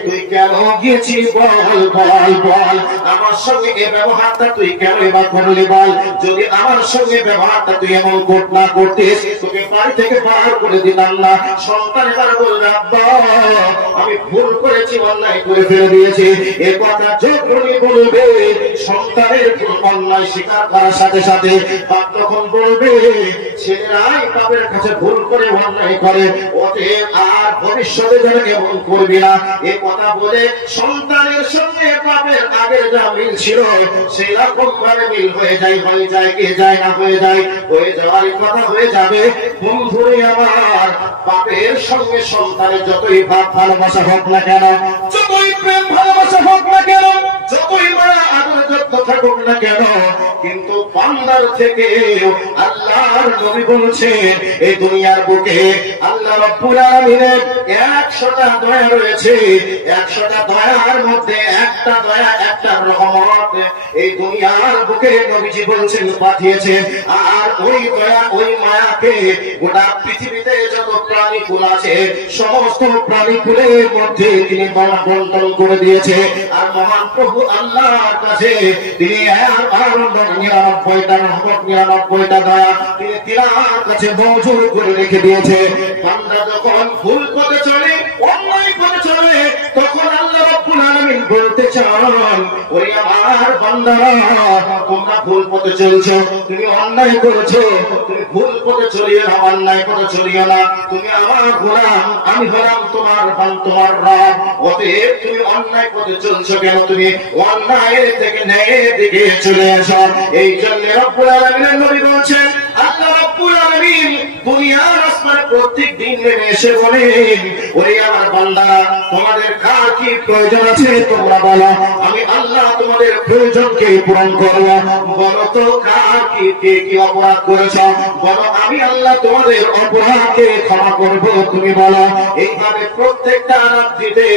তুই কেন গিয়েছিস, বল বল বল, আমার সঙ্গে এই ব্যবহারটা তুই কেন এবার করলি বল, যদি আমার সঙ্গে ব্যবহারটা তুই এমন না করতিস, তোকে বাড়ি থেকে বার করে দিতাম না। সন্তান এবার বলবে, আব্বা আমি ভুল করেছি, অন্যায় করে ফেলে দিয়েছি। এ কথা যখনই বলবে, সন্তানের অন্যায় স্বীকার করার সাথে সাথে বাপ তখন বলবে, ছেলেরাই বাপের কাছে ভুল করে অন্যায় করে, ওতে আর ভবিষ্যতে যেন এমন করবি না। এ কথা বলে সন্তানের সঙ্গে বাপের আগের যা মিল ছিল সেই রকম ভাবে মিল হয়ে যায়, হয়ে যায়, কে যায় না হয়ে যায়, হয়ে যাওয়ার কথা হয়ে যাবে। বন্ধুরে আমার, বাপের সঙ্গে সন্তানের যতই ভাব ভালোবাসা হোক না কেন, যতই প্রেম ভালোবাসা হোক না কেন, যতই মায়া আদর যত্ন থাকুক না কেন, কিন্তু বান্দার থেকে আল্লাহর নবী বলছেন, এই দুনিয়ার বুকে আল্লাহ রাব্বুল আলামিনের 100টা দয়া রয়েছে, 100টা দয়ার মধ্যে একটা দয়া, একটা রহমত এই দুনিয়ার বুকে নবীজি বলছেন পাঠিয়েছেন। আর ওই দয়া, ওই মায়াকে গোটা পৃথিবীতে যত প্রাণীকুল আছে সমস্ত প্রাণীকুলের মধ্যে তিনি বন্টন করে দিয়েছে। আর মহান প্রভু আল্লাহর কাছে তিনি 99টা রহমত, 99টা দয়া তিনি তিনার কাছে মজুদ করে রেখে দিয়েছে। বান্দা যখন ভুল পথে চলে, অন্যায় পথে চলে, তখন আল্লাহ রাব্বুল আলামিন বলতে চান, ওরে আমার বান্দারা তোমরা ভুল পথে চলছো, তুমি অন্যায় করেছো, তুমি ভুল পথে চলিও না, অন্যায় পথে চলিও না। তুমি আমার গোলাম, আমি হলাম তোমার রব। অতএব তুমি অন্যায় পথে চলছো কেন? তুমি অন্যায়ের থেকে ন্যায়ের দিকে চলে এসো। এই জন্য রব্বুল আলামিনের নবী বলছেন, আল্লাহ রব্বুল আলামিন দুনিয়ার আসমানে প্রত্যেক দিন নেমে এসে বলেন, ওরে আমার বান্দারা, তোমাদের কার কি প্রয়োজন আছে তোমরা বলো, আমি আল্লাহ তোমাদের প্রয়োজনকে পূরণ করব। বলো তো কার কি কে কি অপরাধ করেছ, বলো আমি আল্লাহ তোমাদের অপরাধকে ক্ষমা করব, তুমি বলো। এইভাবে প্রত্যেকটা রাত্রিতে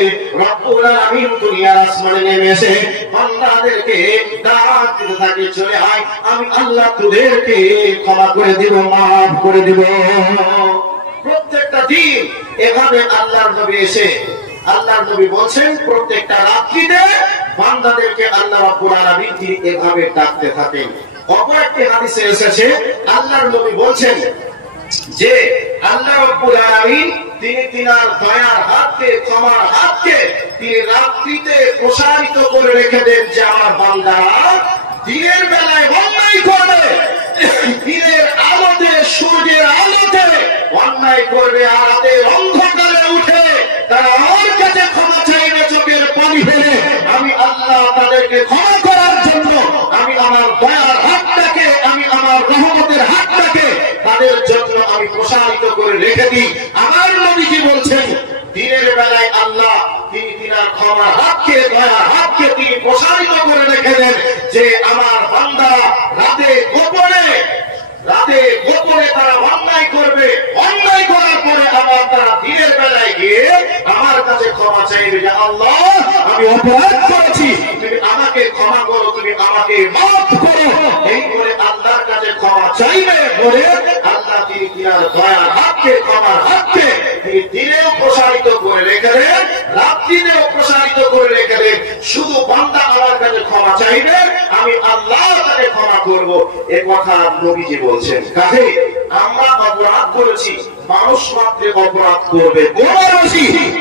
রব্বুল আলামিন দুনিয়ার আসমানে নেমে এসে বান্দাদেরকে ডাক দিতে থাকে, চলে আয়, আমি আল্লাহ তোদেরকে ক্ষমা করে দিব, মাফ করে দিব। প্রত্যেকটা দিন এভাবে আল্লাহর নবী এসে, আল্লাহর নবী বলছেন প্রত্যেকটা রাত্রিতে বান্দাদেরকে আল্লাহ রাব্বুল আলামিন তিনি এভাবে ডাকতে থাকেন। অপর একটি হাদিসে এসেছে আল্লাহর নবী বলছেন যে আল্লাহ রাব্বুল আলামিন তিনি তিনার দয়ার হাতকে, ক্ষমার হাতকে তিনি রাত্রিতে প্রসারিত করে রেখে দেন, যে আমার বান্দারা দিনের বেলায় অন্যায় করবে, দিনের আলোতে, সূর্যের আলোতে অন্যায় করবে, আর রাতের অন্ধকারে উঠে তারা আমার কাছে ক্ষমা চাইবে চোখের পানি ফেলে। আমি আল্লাহ তাদেরকে ক্ষমা করার জন্য আমি আমার দয়ার হাতটাকে, আমি আমার রহমতের হাতটাকে তাদের জন্য আমি প্রসারিত করে রেখে দিই। আমার নবী কি বলছেন, দিনের বেলায় আল্লাহ তিনি তিনার ক্ষমার হাতকে, দয়ার হাতকে তিনি প্রসারিত করে রেখে দেন, যে আমার বান্দা রাতে গোপনে তারা অন্যায় করবে, অন্যায় করার পরে আবার তারা দিনের বেলায় গিয়ে আমার কাছে ক্ষমা চাইবে, যে আল্লাহ আমি অপরাধ করেছি, তুমি আমাকে ক্ষমা করো, তুমি আমাকে মাফ করো। এই করে আল্লাহর কাছে ক্ষমা চাইবে বলে আল্লাহ তিনি তিনার দয়ার হাতকে, ক্ষমার হাতকে তিনি দিনেও প্রসারিত করে রেখে দেন, রাত্রিতেও প্রসারিত করে রেখে দেন। শুধু বান্দা আমার কাছে ক্ষমা চাইবে, আমি আল্লাহ তাকে ক্ষমা করব। এ কথা নবীজি বলছেন। কাজে আমরা অপরাধ করেছি, মানুষ মাত্র অপরাধ করবে,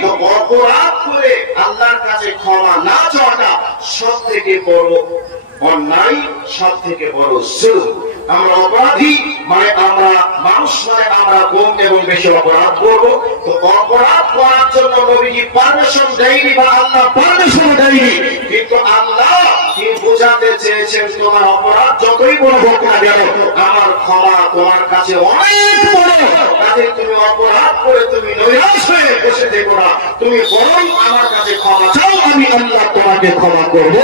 তো অপরাধ করে আল্লাহর কাছে ক্ষমা না চাওয়াটা সব থেকে বড় অন্যায়, সব থেকে বড় জুলুম। আমরা অপরাধী মানে আমরা মানুষ, মানে আমরা কম এবং বেশি অপরাধ করব। তো অপরাধ করার জন্য নবীজি পারমিশন দেয়নি, বা আল্লাহ পারমিশন দেয়নি, কিন্তু আল্লাহ তিনি বোঝাতে চেয়েছেন তোমার অপরাধ যতই বড় হোক না কেন, আমার ক্ষমা তোমার কাছে অনেক বড়। কাজে তুমি অপরাধ করে তুমি নৈরাশ হয়ে বসে থেকো না, তুমি বরং আমার কাছে ক্ষমা চাও, আমি আল্লাহ তোমাকে ক্ষমা করব।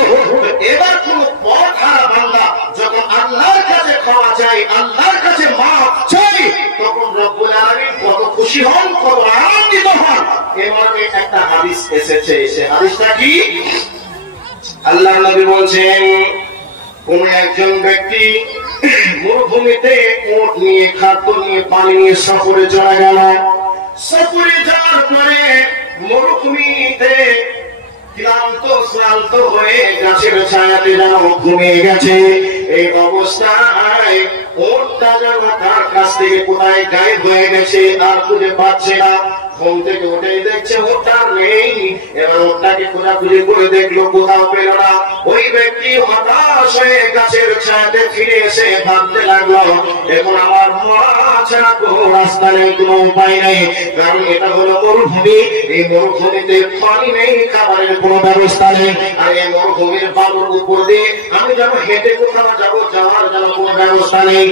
এবার কোন পথ হারা বান্দা যখন আল্লাহর কাছে ক্ষমা চাই, আল্লাহর কাছে মাফ চাই, তখন রব্বুল আলামিন কত খুশি হন, কত আনন্দিত হন। এভাবে একটা হাদিস এসেছে। সে হাদিসটা কি? আল্লাহর নবী বলছেন, কোন একজন ব্যক্তি মরুভূমিতে উট নিয়ে, খাদ্য নিয়ে, পানি নিয়ে সফরে চলে গেল। সফরে যাওয়ার পরে মরুভূমিতে ক্লান্ত হয়ে গাছের ছায়াতে যেন ঘুমিয়ে গেছে। এই অবস্থায় ওটটা যেন তার কাছ থেকে কোথায় গায়েব হয়ে গেছে, আর খুঁজে পাচ্ছে না। ঘুম থেকে উঠে দেখছে ওটা নেই। এবার ওটাকে খোঁজাখুঁজি করে দেখলো, কোথাও পেল না। ওই ব্যক্তি হতাশ হয়ে গাছের ছায়াতে ফিরে এসে ভাবতে লাগলো, এখন আমার মরা ছাড়া কোনো রাস্তা নেই, কোনো উপায় নেই। কারণ এটা হলো মরুভূমি, এই মরুভূমিতে পানি নেই, খাবারের কোনো ব্যবস্থা নেই। আর এই মরুভূমির বালুর উপর দিয়ে আমি যেন হেঁটে কোথাও যাবো, যাওয়ার যেন কোনো ব্যবস্থা নেই।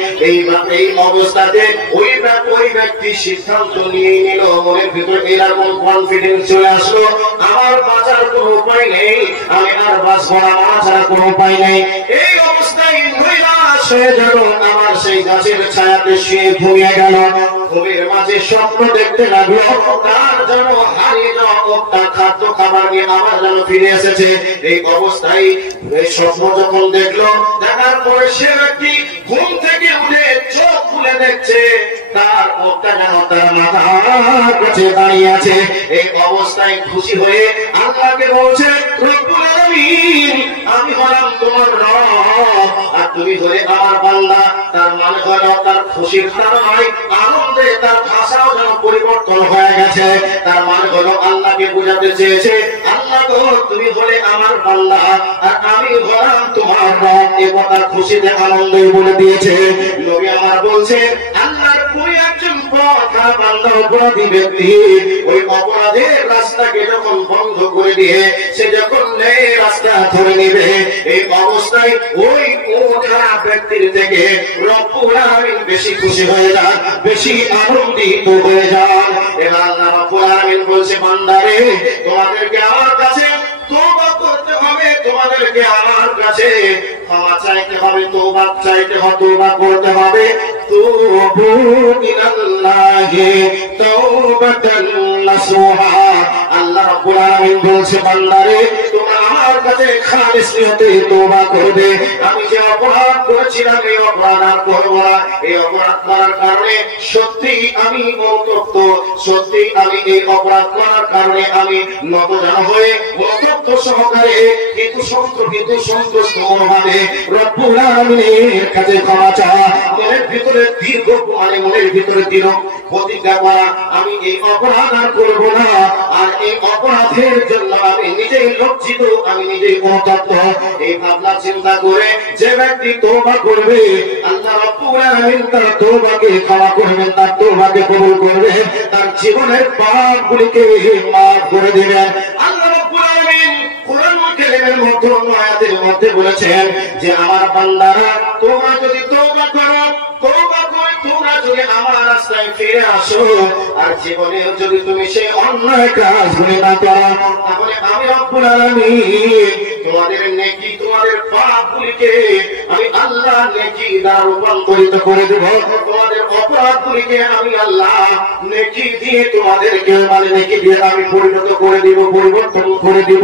এই অবস্থাতে ওই ব্যক্তি সিদ্ধান্ত নিয়ে নিল, মনের ভিতরে এরকম কনফিডেন্স চলে আসলো, আমার বাঁচার কোনো উপায় নেই, আমি আর বাঁচবো না, আমার ছাড়া কোনো উপায় নেই। এই অবস্থায় নৈরাশ হয়ে গেল, আমার সেই গাছের ছায়াতে শুয়ে ঘুমিয়ে গেল। ঘুমের মাঝে স্বপ্ন দেখতে লাগলো, তার যেন হারিয়ে যাওয়া ওটা খাদ্য খাবার নিয়ে আমার যেন ফিরে এসেছে। এই অবস্থায় এই স্বপ্ন যখন দেখলো, দেখার পরে সে ব্যক্তি ঘুম থেকে উঠে চোখ খুলে দেখছে তার ওটা যেন তার মাথার কাছে দাঁড়িয়ে আছে। এই অবস্থায় খুশি হয়ে আল্লাহকে বলছে, রব্বুল আলামিন, আমি হলাম তোমার রব, আর তুমি হলে আমার বান্দা। তার মানে হলো তার খুশির কারণে আনন্দে তার ভাষাও যেন পরিবর্তন হয়ে গেছে। তার মানে হলো আল্লাহকে বোঝাতে চেয়েছে, আল্লাহ গো তুমি হলে আমার বান্দা, আর আমি হলাম তোমার রব। এ কথা খুশিতে আনন্দে বলে দিয়েছে। নবী আমার বলছেন, অপরাধী ব্যক্তি ওই অপরাধের রাস্তাকে যখন বন্ধ করে দিয়ে সে যখন ন্যায় রাস্তা ধরে নেবে, এই অবস্থায় ওই খারাপ ব্যক্তির থেকে রব্বুল আলামিন বেশি খুশি হয়ে যান, বেশি আনন্দিত হয়ে যান। এবার আল্লাহ রব্বুল আলামিন বলছে, বান্দারে তোমাদেরকে আমার কাছে তওবা করতে হবে, তোমাদেরকে আমার কাছে ক্ষমা চাইতে হবে, তওবা চাইতে হবে, তওবা করতে হবে। তুবু ইলাল্লাহি তাওবাতান নাসুহা। আল্লাহ রাব্বুল আলামিন বলছে, বান্দারে তোমরা আমার কাছে খালিস নিয়তে তওবা করবে। আমি যে অপরাধ করেছিলাম এই অপরাধ আর করব না। এই অপরাধ করার কারণে সত্যি আমি অনুতপ্ত, সত্যি আমি এই অপরাধ করার কারণে আমি নতজানু হয়ে অনুতপ্ত সহকারে কিন্তু সন্তুষ্ট মনোভাবে রব্বুল আলামিনের কাছে ক্ষমা চাওয়া, মনের ভিতরে দীর্ঘ মনের ভিতরে দৃঢ় প্রতিজ্ঞা করা, আমি এই অপরাধ আর করব না। আর এই অপরাধের জন্য আমি নিজেই লজ্জিত, আমি নিজেই অনুতপ্ত। এই ভাবনা চিন্তা করে যে ব্যক্তি তওবা করবে, আল্লাহ রাব্বুল আলামিন তার তওবাকে ক্ষমা করবেন, তার তওবাকে কবুল করবেন, তার জীবনের পাপগুলিকে মাফ করে দিবেন। আল্লাহ রাব্বুল আলামিন কোরআনুল কারীমের মধ্যে আয়াতের মধ্যে বলেছেন যে আমার বান্দারা তোমরা যদি তওবা করো, তওবা করে তোমরা যদি আমার রাস্তায় ফিরে আসো, আর জীবনে যদি তুমি সেই অন্যায় কাজগুলি না করো, তাহলে আমি রব্বুল আলামিন তোমাদের নেকি, তোমাদের পাপগুলিকে আমি আল্লাহ নেকি দ্বারা রূপান্তরিত করে দেব। তোমাদের অপরাধগুলিকে আমি আল্লাহ নেকি দিয়ে তোমাদেরকে নেকি দিয়ে আমি পরিণত করে দিব, পরিবর্তন করে দিব।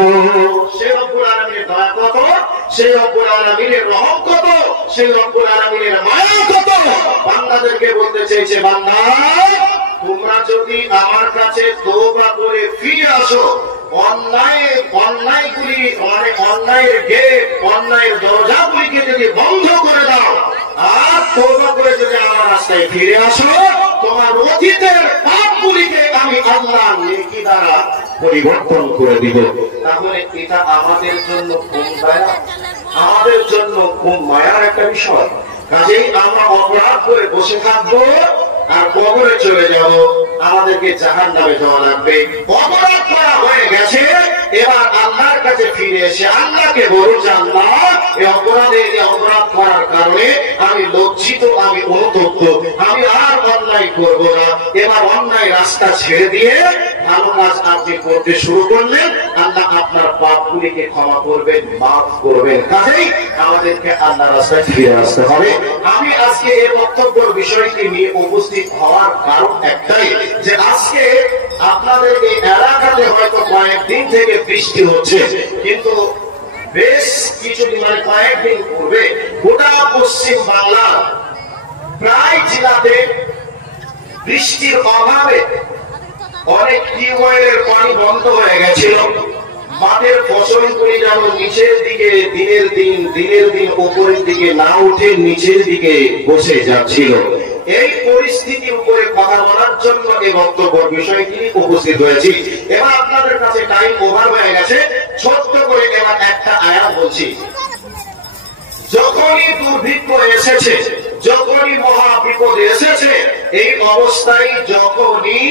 সেই রব্বুল আলামিনের দয়া কত, সেই রব্বুল আলামিনের রহম কত, সেই রব্বুল আলামিনের মায়া কত। বান্দাদেরকে বলতে চেয়েছে, বান্দা তোমরা যদি আমার কাছে তওবা করে ফিরে আসো, অন্যায়গুলি অন্যায়ের গেট, অন্যায়ের দরজাগুলিকে যদি বন্ধ করে দাও, আর তওবা করে যদি আমার রাস্তায় ফিরে আসো, তোমার অতীতের পাপগুলিকে আমি আল্লাহ নেকি দ্বারা পরিবর্তন করে দিব। তাহলে এটা আমাদের জন্য কোন দয়া, আমাদের জন্য কোন মায়ার একটা বিষয়। কাজেই আমরা অপরাধ করে বসে থাকবো আর কবরে চলে যাব, আমাদেরকে জাহান্নামে যাওয়া লাগবে। অপরাধ করা হয়ে গেছে, এবার আল্লাহর কাছে ফিরে এসে আল্লাহকে বলো যে আল্লাহ এই অপরাধ করার কারণে আমি লজ্জিত, আমি অনুতপ্ত, আমি আর অন্যায় করব না। এবার অন্যায় রাস্তা ছেড়ে দিয়ে ভালো কাজ আপনি করতে শুরু করলেন, আল্লাহ আপনার পাপগুলিকে ক্ষমা করবেন, মাফ করবেন। কাজেই আমাদেরকে আল্লাহ রাস্তায় ফিরে আসতে হবে। আমি আজকে এই বক্তব্যের বিষয়টি নিয়ে উপস্থিত হওয়ার কারণ একটাই, যে আজকে আপনাদের এই এলাকাতে হয়তো কয়েকদিন থেকে বৃষ্টি হচ্ছে, কিন্তু বেশ কিছুদিন কয়েকদিন পূর্বে গোটা পশ্চিম বাংলার প্রায় জেলাতে বৃষ্টির অভাবে অনেক টিউবওয়েলের পানি বন্ধ হয়ে গেছিল। মাঠের ফসলগুলি যেন নিচের দিকে দিনের দিন উপরের দিকে না উঠে নিচের দিকে বসে যাচ্ছিল। এই পরিস্থিতির উপরে কথা বলার জন্য এই বক্তব্য বিষয়টি উপস্থিত হয়েছি। এবার আপনাদের কাছে টাইম ওভার হয়ে গেছে, ছোট্ট করে এবার একটা আয়াত বলছি। যখনই দুর্ভিক্ষ এসেছে, যখনই মহাবিপদ এসেছে, এই অবস্থায় যখনই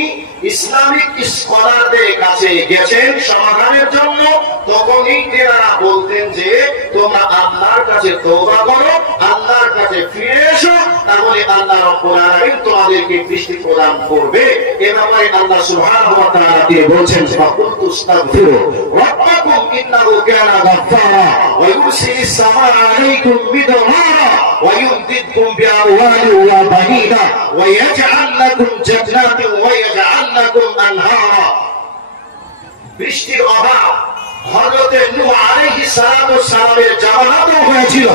ইসলামিক স্কলারদের কাছে গেছেন সমাধানের জন্য, তখনই তেনারা বলতেন যে তোমরা আল্লাহর কাছে তওবা করো, আল্লাহর কাছে ফিরে এসো, তাহলে আল্লাহ রাব্বুল আলামিন তোমাদেরকে বৃষ্টি প্রদান করবে। এ ব্যাপারে আল্লাহ সুবহানাহু ওয়া তাআলা তিনি বলছেন, ফাকুলতু আস্তাগফিরু রাব্বাকুম ইন্নাহু কানা গাফফারা ওয়া ইউরসিলিস সামাআ আলাইকুম মিদরারা ওয়া ইউমদিদকুম বিআমওয়ালিন ওয়া বানিনা ওয়া ইয়াজআল লাকুম জান্নাতিন ওয়া ইয়াজআল লাকুম আনহারা। বৃষ্টির অভাব হযরত নূহ আলাইহিস সালামের জামানাতেও হয়েছিল।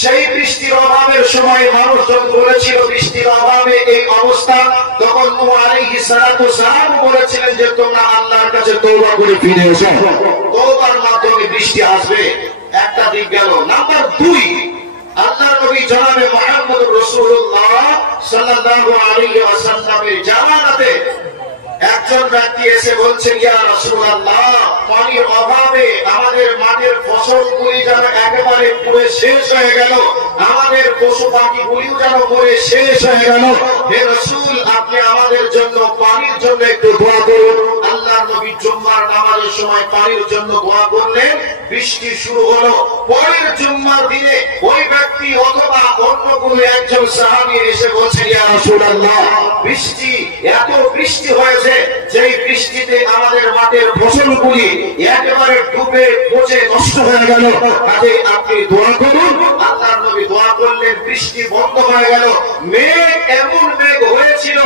সেই বৃষ্টির অভাবের সময় মানুষজন বলেছিল বৃষ্টির অভাবে এই অবস্থা, তখন নূহ আলাইহিস সালাম বলেছিলেন যে তোমরা আল্লাহর কাছে তওবা করে ফিরে এসো, তওবার মাধ্যমে বৃষ্টি আসবে। একটা দিক গেল। নাম্বার 2, আল্লাহর নবী জনাবে মুহাম্মদ রাসূলুল্লাহ সাল্লাল্লাহু আলাইহি ওয়াসাল্লামের জামানাতে একজন ব্যক্তি এসে বলছেন, ইয়া রাসূলুল্লাহ, পানির অভাবে আমাদের মাঠের ফসলগুলি যেন একেবারে পুরো শেষ হয়ে গেল, আমাদের পশু পাখিগুলিও যেন মরে শেষ হয়ে গেল। হে রাসূল, আপনি আমাদের জন্য পানির জন্য একটু দোয়া করুন। আল্লাহর নবী জুম্মার নামাজের সময় পানির জন্য দোয়া করলেন, বৃষ্টি শুরু হলো। পরের জুম্মার দিনে ওই ব্যক্তি অথবা অন্য কোনো একজন সাহাবী এসে বলছেন, ইয়া রাসূলুল্লাহ, বৃষ্টি, এত বৃষ্টি হয়েছে যেই বৃষ্টিতে আমাদের মাঠের ফসলগুলি একেবারে ডুবে পচে নষ্ট হয়ে গেল, কাজে আপনি দোয়া করুন। আল্লাহর নবী দোয়া করলেন, বৃষ্টি বন্ধ হয়ে গেল। মেঘ এমন মেঘ হয়েছিল,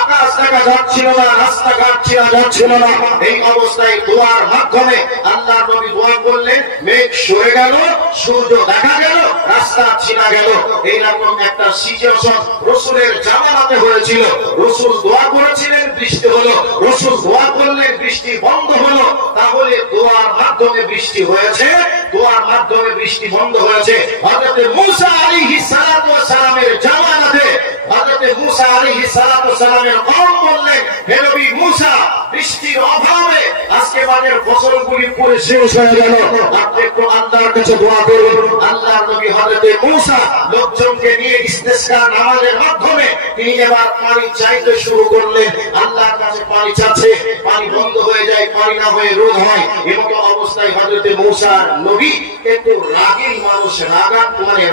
আকাশ দেখা যাচ্ছিল না, রাস্তাঘাট ছিল যাচ্ছিল না। এই অবস্থায় দোয়ার মাধ্যমে আল্লাহর নবী দোয়া করলেন, মেঘ সরে গেল, সূর্য দেখা গেল, রাস্তা চিনা গেল। এইরকম একটা সিচুয়েশন রাসূলের জামানাতে হয়েছিল। রাসূল দোয়া করেছিলেন, বৃষ্টি হলো। রাসূল দোয়া করলেন, বৃষ্টি বন্ধ হলো। তাহলে দোয়ার মাধ্যমে বৃষ্টি হয়েছে, দোয়ার মাধ্যমে বৃষ্টি বন্ধ হয়েছে। হযরত মূসা আলাইহিস সালাতু ওয়াস সালামের জামানাতে হযরত মূসা আলাইহিস সালাতু ওয়াস সালামের কওম বললেন, হে নবী মূসা, বৃষ্টির অভাবে আজকে মাঠের ফসলগুলি পুরো শেষ হয়ে গেল, আপনি একটু আল্লাহর কাছে দোয়া করুন। আল্লাহর নবী হযরত মূসা লোকজনকে নিয়ে ইস্তেসকা নামাজের মাধ্যমে তিনি এবার পানি চাইতে শুরু করলেন। আল্লাহর কাছে পানি চাচ্ছে, পানি বন্ধ হয়ে যায়, পানি না হয়ে রোগ হয়। এমন অবস্থায় হযরত মূসা নবী একটু রাগী মানুষ,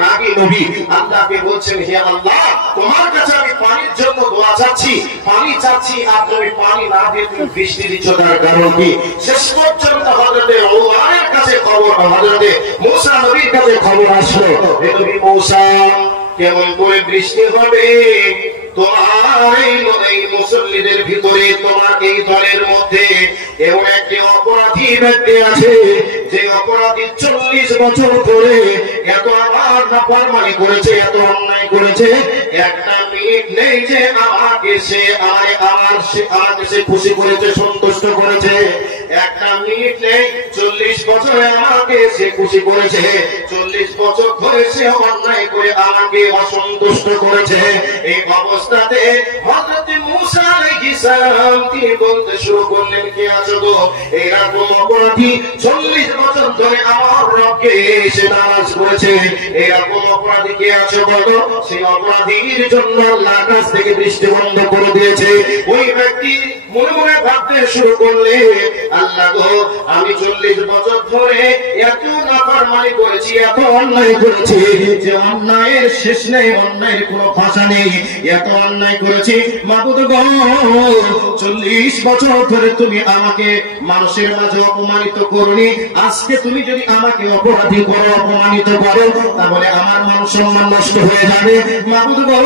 রাগী নবী আল্লাহকে বলছেন, হে আল্লাহ, তোমার কাছে আমি পানির জন্য দোয়া চাচ্ছি, পানি চাচ্ছি, আপনি পানি না দিয়ে তুমি বৃষ্টি দিচ্ছ, তার কারণ কি? শেষ পর্যন্ত হযরত আল্লাহর কাছে খবর, হযরত মূসা নবীর কাছে খবর আসলো, হে নবী মূসা, কেমন করে বৃষ্টি হবে? তোমার এই মুসল্লিদের ভিতরে, তোমার এই দলের মধ্যে এমন একটি অপরাধী ব্যক্তি আছে, যে অপরাধী 40 বছর ধরে এত আমার নাফরমানি করেছে, এত অন্যায় করেছে, একটা মিনিট নেই যে আমাকে সে খুশি করেছে, সন্তুষ্ট করেছে। একটা মিনিট নেই, 40 বছরে আমাকে সে খুশি করেছে, 40 বছর ধরে সে অন্যায় করে আমাকে অসন্তুষ্ট করেছে। এই অবস্থাতে হযরত মূসা আলাইহিস সালাম তিনি বলতে শুরু করলেন, কে আছো গো? এইরকম অপরাধী 40 বছর ধরে আমার রবকে সে নারাজ করেছে, এইরকম অপরাধী কে আছো বলো? সেই অপরাধীর জন্য আল্লাহর কাছ থেকে বৃষ্টি বন্ধ করে দিয়েছে। ওই ব্যক্তি মনে মনে ভাবতে শুরু করলে, আল্লাহ গো, আমি 40 বছর ধরে এত নাফরমানি করেছি, এত অন্যায় করেছি, যে অন্যায়ের শেষ নেই, অন্যায়ের কোনো ভাষা নেই, এত অন্যায় করেছি। মাবুদ গো, 40 বছর ধরে তুমি আমাকে মানুষের মাঝে অপমানিত করনি, আজকে তুমি যদি আমাকে অপরাধী করো, অপমানিত করো, তাহলে আমার মান সম্মান নষ্ট হয়ে যাবে। মাবুদ গো,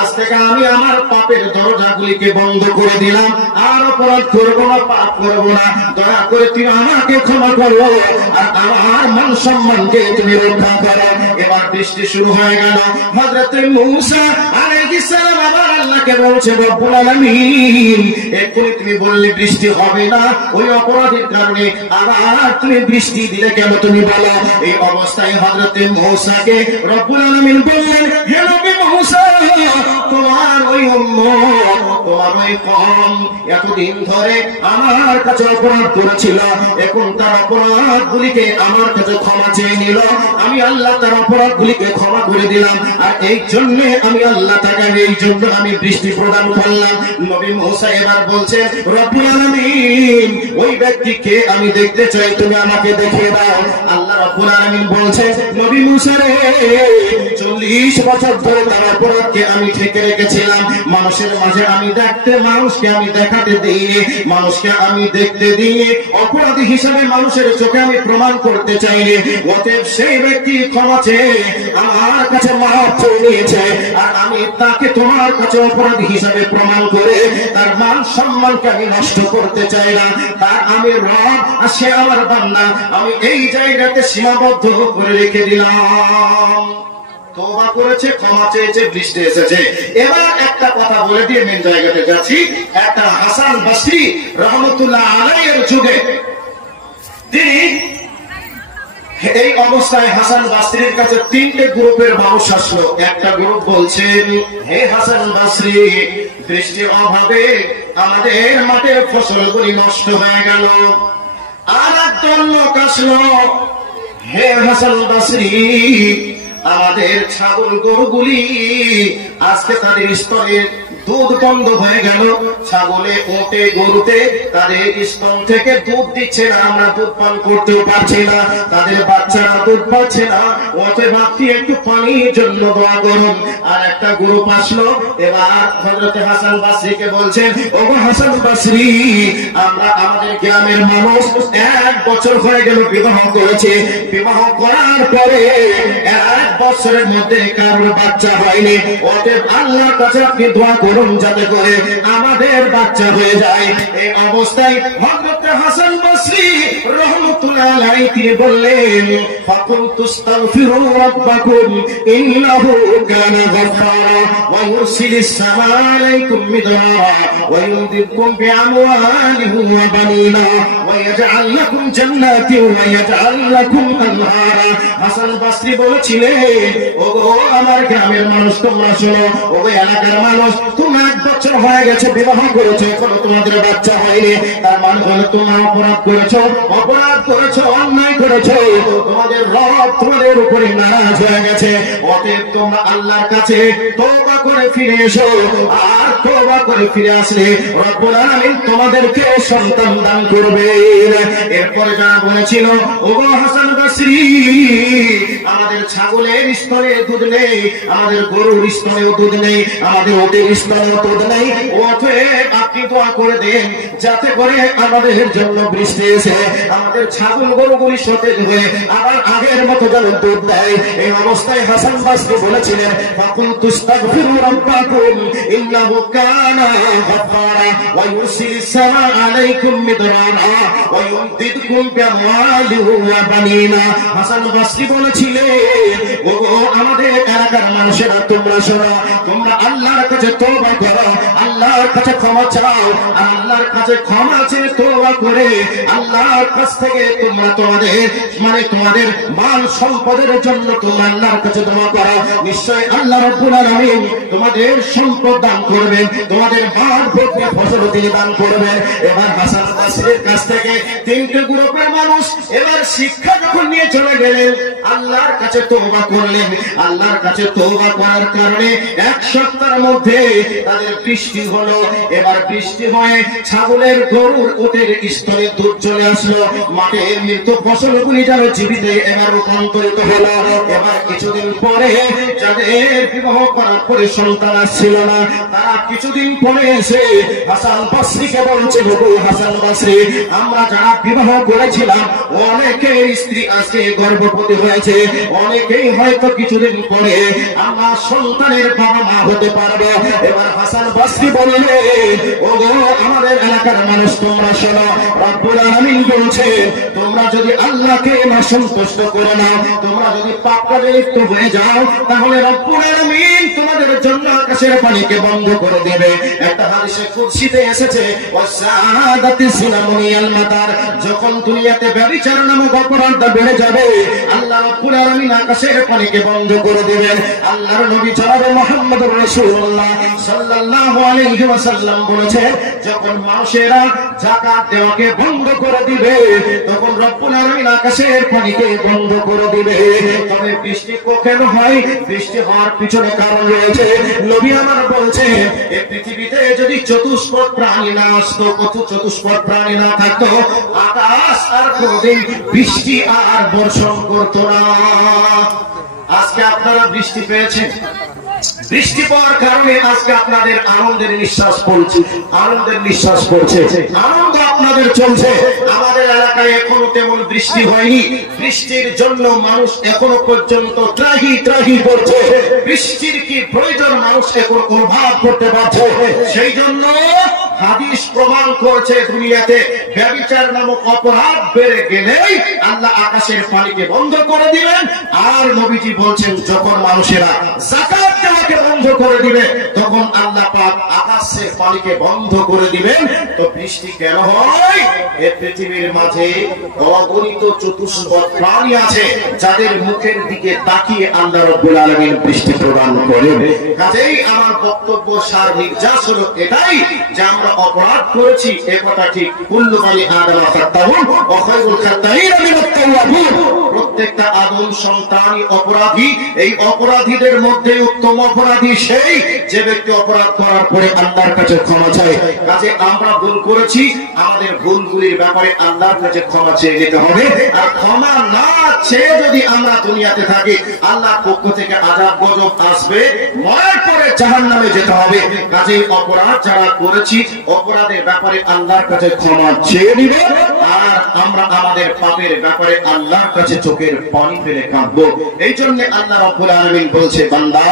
আজ থেকে আমি আমার পাপের দরজাগুলিকে বন্ধ করে দিলাম, আর অপরাধ করবো না, পাপ করবো না, দয়া করে তুমি আমাকে ক্ষমা করো, আর আমার মান সম্মানকে তুমি রক্ষা করো। এবার বৃষ্টি শুরু হয়ে গেল। হযরত মূসা আলাইহিস সালাম আবার আল্লাহকে বলছে, রব্বুল আলামিন, এক্ষুনি তুমি বললে বৃষ্টি হবে না, ওই অপরাধের কারণে আবার তুমি বৃষ্টি দিলে কেন, তুমি বলো। এই অবস্থায় হযরত মূসাকে রব্বুল আলামিন বললেন, হে নবী মূসা, তোমার ওই উম্মত, তোমার ওই কওম এতদিন ধরে আমার কাছে অপরাধ করেছিল, এখন তার অপরাধগুলিকে আমার কাছে ক্ষমা চেয়ে নিল, আমি আল্লাহ তার অপরাধগুলিকে ক্ষমা করে দিলাম, আর এই জন্য আমি আল্লাহ তাকে এই জন্য আমি বৃষ্টি প্রদান করলাম। নবী মূসা এবার বলছে, রব্বুল আলামিন, ওই ব্যক্তিকে আমি দেখতে চাই, তুমি আমাকে দেখিয়ে দাও। আল্লাহ রব্বুল আলামিন বলছে, নবী মূসা রে, 40 বছর ধরে তার অপরাধকে আমি ঠেকে রেখেছিলাম, মানুষের মাঝে আমি মানুষকে আমি দেখাতে দিইনি, মানুষকে আমি দেখতে দিইনি, অপরাধী হিসাবে মানুষের চোখে আমি প্রমাণ করতে চাইনি। অতএব সেই ব্যক্তি ক্ষমা চেয়ে আমার কাছে মাফ চেয়ে নিয়েছে, আর আমি তাকে তোমার কাছে অপরাধী হিসাবে প্রমাণ করে তার মান সম্মানকে আমি নষ্ট করতে চাই না। তার আমি রব, আর সে আমার বান্দা, আমি এই জায়গাতে সীমাবদ্ধ করে রেখে দিলাম। তওবা করেছে, ক্ষমা চেয়েছে, বৃষ্টি এসেছে। এবার একটা কথা বলে দিয়ে মেন জায়গাতে যাচ্ছি। একটা হাসান বসরি রাহমাতুল্লাহ আলাইহির যুগে তিনি এই অবস্থায় হাসান বসরির কাছে তিনটে গ্রুপের মানুষ আসলো। একটা গ্রুপ বলছেন, হে হাসান বসরি, বৃষ্টির অভাবে আমাদের মাঠের ফসলগুলি নষ্ট হয়ে গেল। আর একজন লোক আসলো, হে হাসান বসরি, আমাদের ছাগল গরুগুলি আজকে তাদের স্তনের দুধ বন্ধ হয়ে গেল। ছাগলে, ওটে, গরুতে তাদের স্তন থেকে দুধ দিচ্ছে না, আমরা দুধ পান করতেও পারছি না, তাদের বাচ্চারা দুধ পাচ্ছে না। অতএব আপনি একটু পানির জন্য দোয়া করুন। আর একটা গ্রুপ আসলো, এবার হযরত হাসান বসরিকে বলছেন, ও হাসান বসরি, আমরা আমাদের গ্রামের মানুষ 1 বছর হয়ে গেল বিবাহ করেছে, বিবাহ করার পরে 1 বছরের মধ্যে কারোর বাচ্চা হয়নি। অতএব আল্লাহর কাছে আপনি দোয়া করুন যাতে করে আমাদের বাচ্চা হয়ে যায়। এই অবস্থায় হযরত হাসান বসরি রাহমাতুল্লাহ আলাইহি তিনি বললেন, ফাকুনতুস্তাগফিরু রাব্বাকুম ইন্নাহু কানা গফফারা ওয়া ইউরসিলিস সামাআ আলাইকুম মিদরারা ওয়া ইউমদিদকুম বিআমওয়ালিহি ওয়া বানিনা ওয়া ইয়াজআল লাকুম জান্নাতিন ওয়া ইয়াজআল লাকুম আনহারা। হাসান বসরি বলেছিলেন, ওগো আমার গ্রামের মানুষ তোমরা শোনো, ওগো এলাকার মানুষ, তোমরা 1 বছর হয়ে গেছে বিবাহ করেছো, এখনো তোমাদের বাচ্চা হয়নি। তার মানে হলো তোমরা অপরাধ করেছো, অন্যায় করেছো, তোমাদের রব তোমাদের উপরে নারাজ হয়ে গেছে। অতএব তোমরা আল্লাহর কাছে তওবা করে ফিরে এসো। আর তওবা করে ফিরে আসলে রব্বুল আলামিন তোমাদেরকে সন্তান দান করবেন। এরপরে যারা বলেছিল, ওগো হাসান বসরি, আমাদের ছাগলের স্তনে দুধ নেই, আমাদের গরুর স্তনেও দুধ নেই, আমাদের ওটের স্তনেও দুধ নেই, অতএব আপনি দোয়া করে দেন যাতে করে আমাদের জন্য বৃষ্টি এসে আমাদের ছাগল গরুগুলি সতেজ হয়ে আবার আগের মতো যেন দুধ দেয়। এই অবস্থায় হাসান বসরি বলেছিলেন, ফাকুনতুস্তাগফিরু রাব্বাকুম ইন্নাহু কানা গফফারা ওয়া ইউরসিলিস সামাআ আলাইকুম মিদরারা ওয়া ইউমদিদকুম বিআমওয়ালিহি ওয়া বানিনা। হাসান বসরি বলেছিলেন, ওগো আমাদের এলাকার মানুষেরা তোমরা শোনো, তোমরা আল্লাহর কাছে তওবা করো, আল্লাহর কাছে ক্ষমা চাও, আল্লাহর কাছে ক্ষমা চেয়ে তওবা করে আল্লাহর কাছ থেকে তোমরা তোমাদের মাল সম্পদের জন্য তোমরা আল্লাহর কাছে দোয়া করো। নিশ্চয় আল্লাহ রাব্বুল আলামিন তোমাদের সম্পদ দান করবেন, তোমাদের মাল ভর্তি ফসল তিনি দান করবেন। এবার হাসান বসরির কাছ থেকে 3টে গ্রুপের মানুষ এবার শিক্ষা যখন নিয়ে চলে গেলেন, আল্লাহর কাছে তওবা করলেন। আল্লাহর কাছে তওবা করার কারণে 1 সপ্তাহের মধ্যে তাদের বৃষ্টি হলো। এবার বৃষ্টি হয়ে ছাগলের, গরুর, ওটের স্তনে দুধ চলে আসলো। মাঠের মৃত ফসলগুলি যেন জীবিত এবার রূপান্তরিত হলো। এবার কিছুদিন পরে যাদের বিবাহ করার পরে সন্তান আসছিল না, তারা কিছুদিন পরে এসে হাসান বসরিকে বলছে, ওগো হাসান বসরি, আমরা যারা বিবাহ করেছিলাম অনেকের স্ত্রী আজকে গর্ভবতী হয়েছে, অনেকেই হয়তো কিছুদিন পরে আমরা সন্তানের বাবা মা হতে পারবে। এবার হাসান বসরি বললেন, ওগো আমাদের এলাকার মানুষ তোমরা শোনো, রব্বুল আলামিন বলছে, তোমরা যদি আল্লাহকে না সন্তুষ্ট করে নাও, তোমরা যদি পাপ কাজে লিপ্ত হয়ে যাও, তাহলে রব্বুল আলামিন তোমাদের জন্য আকাশের পানিকে বন্ধ করে দেবে। একটা হাদিসে কুদসিতে এসেছে, ওয়াসাদাতি সুনামুনিয়াল মাতার, যখন দুনিয়াতে ব্যভিচার নামক অপরাধটা বেড়ে যাবে, আল্লাহ রাব্বুল আলামিন আকাশের পানিকে বন্ধ করে দিবেন। আল্লাহর নবী জনাব মুহাম্মদুর রাসূলুল্লাহ সাল্লাল্লাহু আলাইহি ওয়াসাল্লাম বলেছেন, যখন মানুষেরা যাকাত দেওয়াকে বন্ধ করে দিবে, তখন রব্বুল আলামিন আকাশের পানিকে বন্ধ করে দিবে। তবে বৃষ্টি কখন হয়? বৃষ্টি হওয়ার পিছনে কারণ রয়েছে। নবী আমার বলছেন, এই পৃথিবীতে যদি চতুষ্পদ প্রাণী না আসতো, কত চতুষ্পদ প্রাণী না থাকতো, আকাশ আর কোনদিন বৃষ্টি আর বর্ষণ করতো না। আজকে আপনারা বৃষ্টি পেয়েছেন, বৃষ্টি পাওয়ার কারণে আজকে আপনাদের আনন্দের নিঃশ্বাস পড়ছে, আনন্দ আপনাদের চলছে। আমাদের এলাকায় এখনো তেমন বৃষ্টি হয়নি, বৃষ্টির জন্য মানুষ এখনো পর্যন্ত ত্রাহি পড়ছে। বৃষ্টির কি প্রয়োজন মানুষ এখন অনুভব করতে পারছে। সেই জন্য হাদিস প্রমাণ করছে দুনিয়াতে ব্যভিচার নামক অপরাধ বেড়ে গেলেই আল্লাহ আকাশের পানিকে বন্ধ করে দিবেন। আর নবীজি বলছেন যখন মানুষেরা যাকাত দেওয়াকে বন্ধ করে দিবে তখন আল্লাহ পাক আকাশের পানিকে বন্ধ করে দিবেন। তো বৃষ্টি কেন হয়? এই পৃথিবীর মাঝে অগণিত চতুষ্পদ প্রাণী আছে যাদের মুখের দিকে তাকিয়ে আল্লাহ রাব্বুল আলামিন বৃষ্টি প্রদান করেন। কাজেই আমার বক্তব্য সার্বিক যা হলো এটাই যে আমরা অপরাধ করেছি এ কথা ঠিক। কুল্লু বানি আদম খাতাউন ওয়া খায়রুল খাতাইন মিনাত তাওয়াবুন। প্রত্যেকটা আদম সন্তানই অপরাধী। এই অপরাধীদের মধ্যে উত্তম অপরাধী সেই যে ব্যক্তি অপরাধ করার পরে আল্লাহর কাছে ক্ষমা চায়। কাজে আমরা ভুল করেছি, আমাদের ভুলগুলির ব্যাপারে আল্লাহর কাছে ক্ষমা চেয়ে নিতে হবে। আর ক্ষমা না চেয়ে যদি আমরা দুনিয়াতে থাকি আল্লাহর পক্ষ থেকে আযাব গজব আসবে, মরার পরে জাহান্নামে যেতে হবে। কাজেই অপরাধ যারা করেছি অপরাধের ব্যাপারে আল্লাহর কাছে ক্ষমা চেয়ে নিব। আর আমরা আমাদের পাপের ব্যাপারে আল্লাহর কাছে চোখের পানি ফেলে কাঁদবো। এই জন্য আল্লাহ রাব্বুল আলামিন বলছে বান্দা,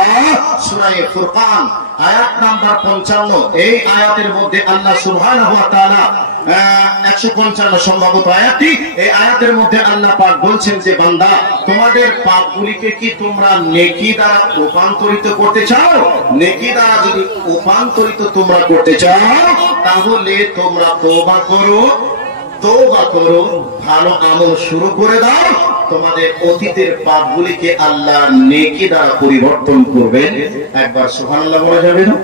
সূরা ফুরকান আয়াত নাম্বার 55, এই আয়াতের মধ্যে আল্লাহ সুবহানাহু ওয়া তাআলা 155 সম্ভবত আয়াতটি, এই আয়াতের মধ্যে আল্লাহ পাক বলছেন যে বান্দা তোমাদের পাপগুলিকে কি তোমরা নেকি দ্বারা রূপান্তরিত করতে চাও? নেকি দ্বারা যদি রূপান্তরিত তোমরা করতে চাও তাহলে তোমরা তওবা করো, ভালো আমল শুরু করে দাও। তোমাদের অতীতের পাপগুলিকে আল্লাহ নেকি দ্বারা পরিবর্তন করবেন। একবার সুবহানাল্লাহ বলা যাবে না?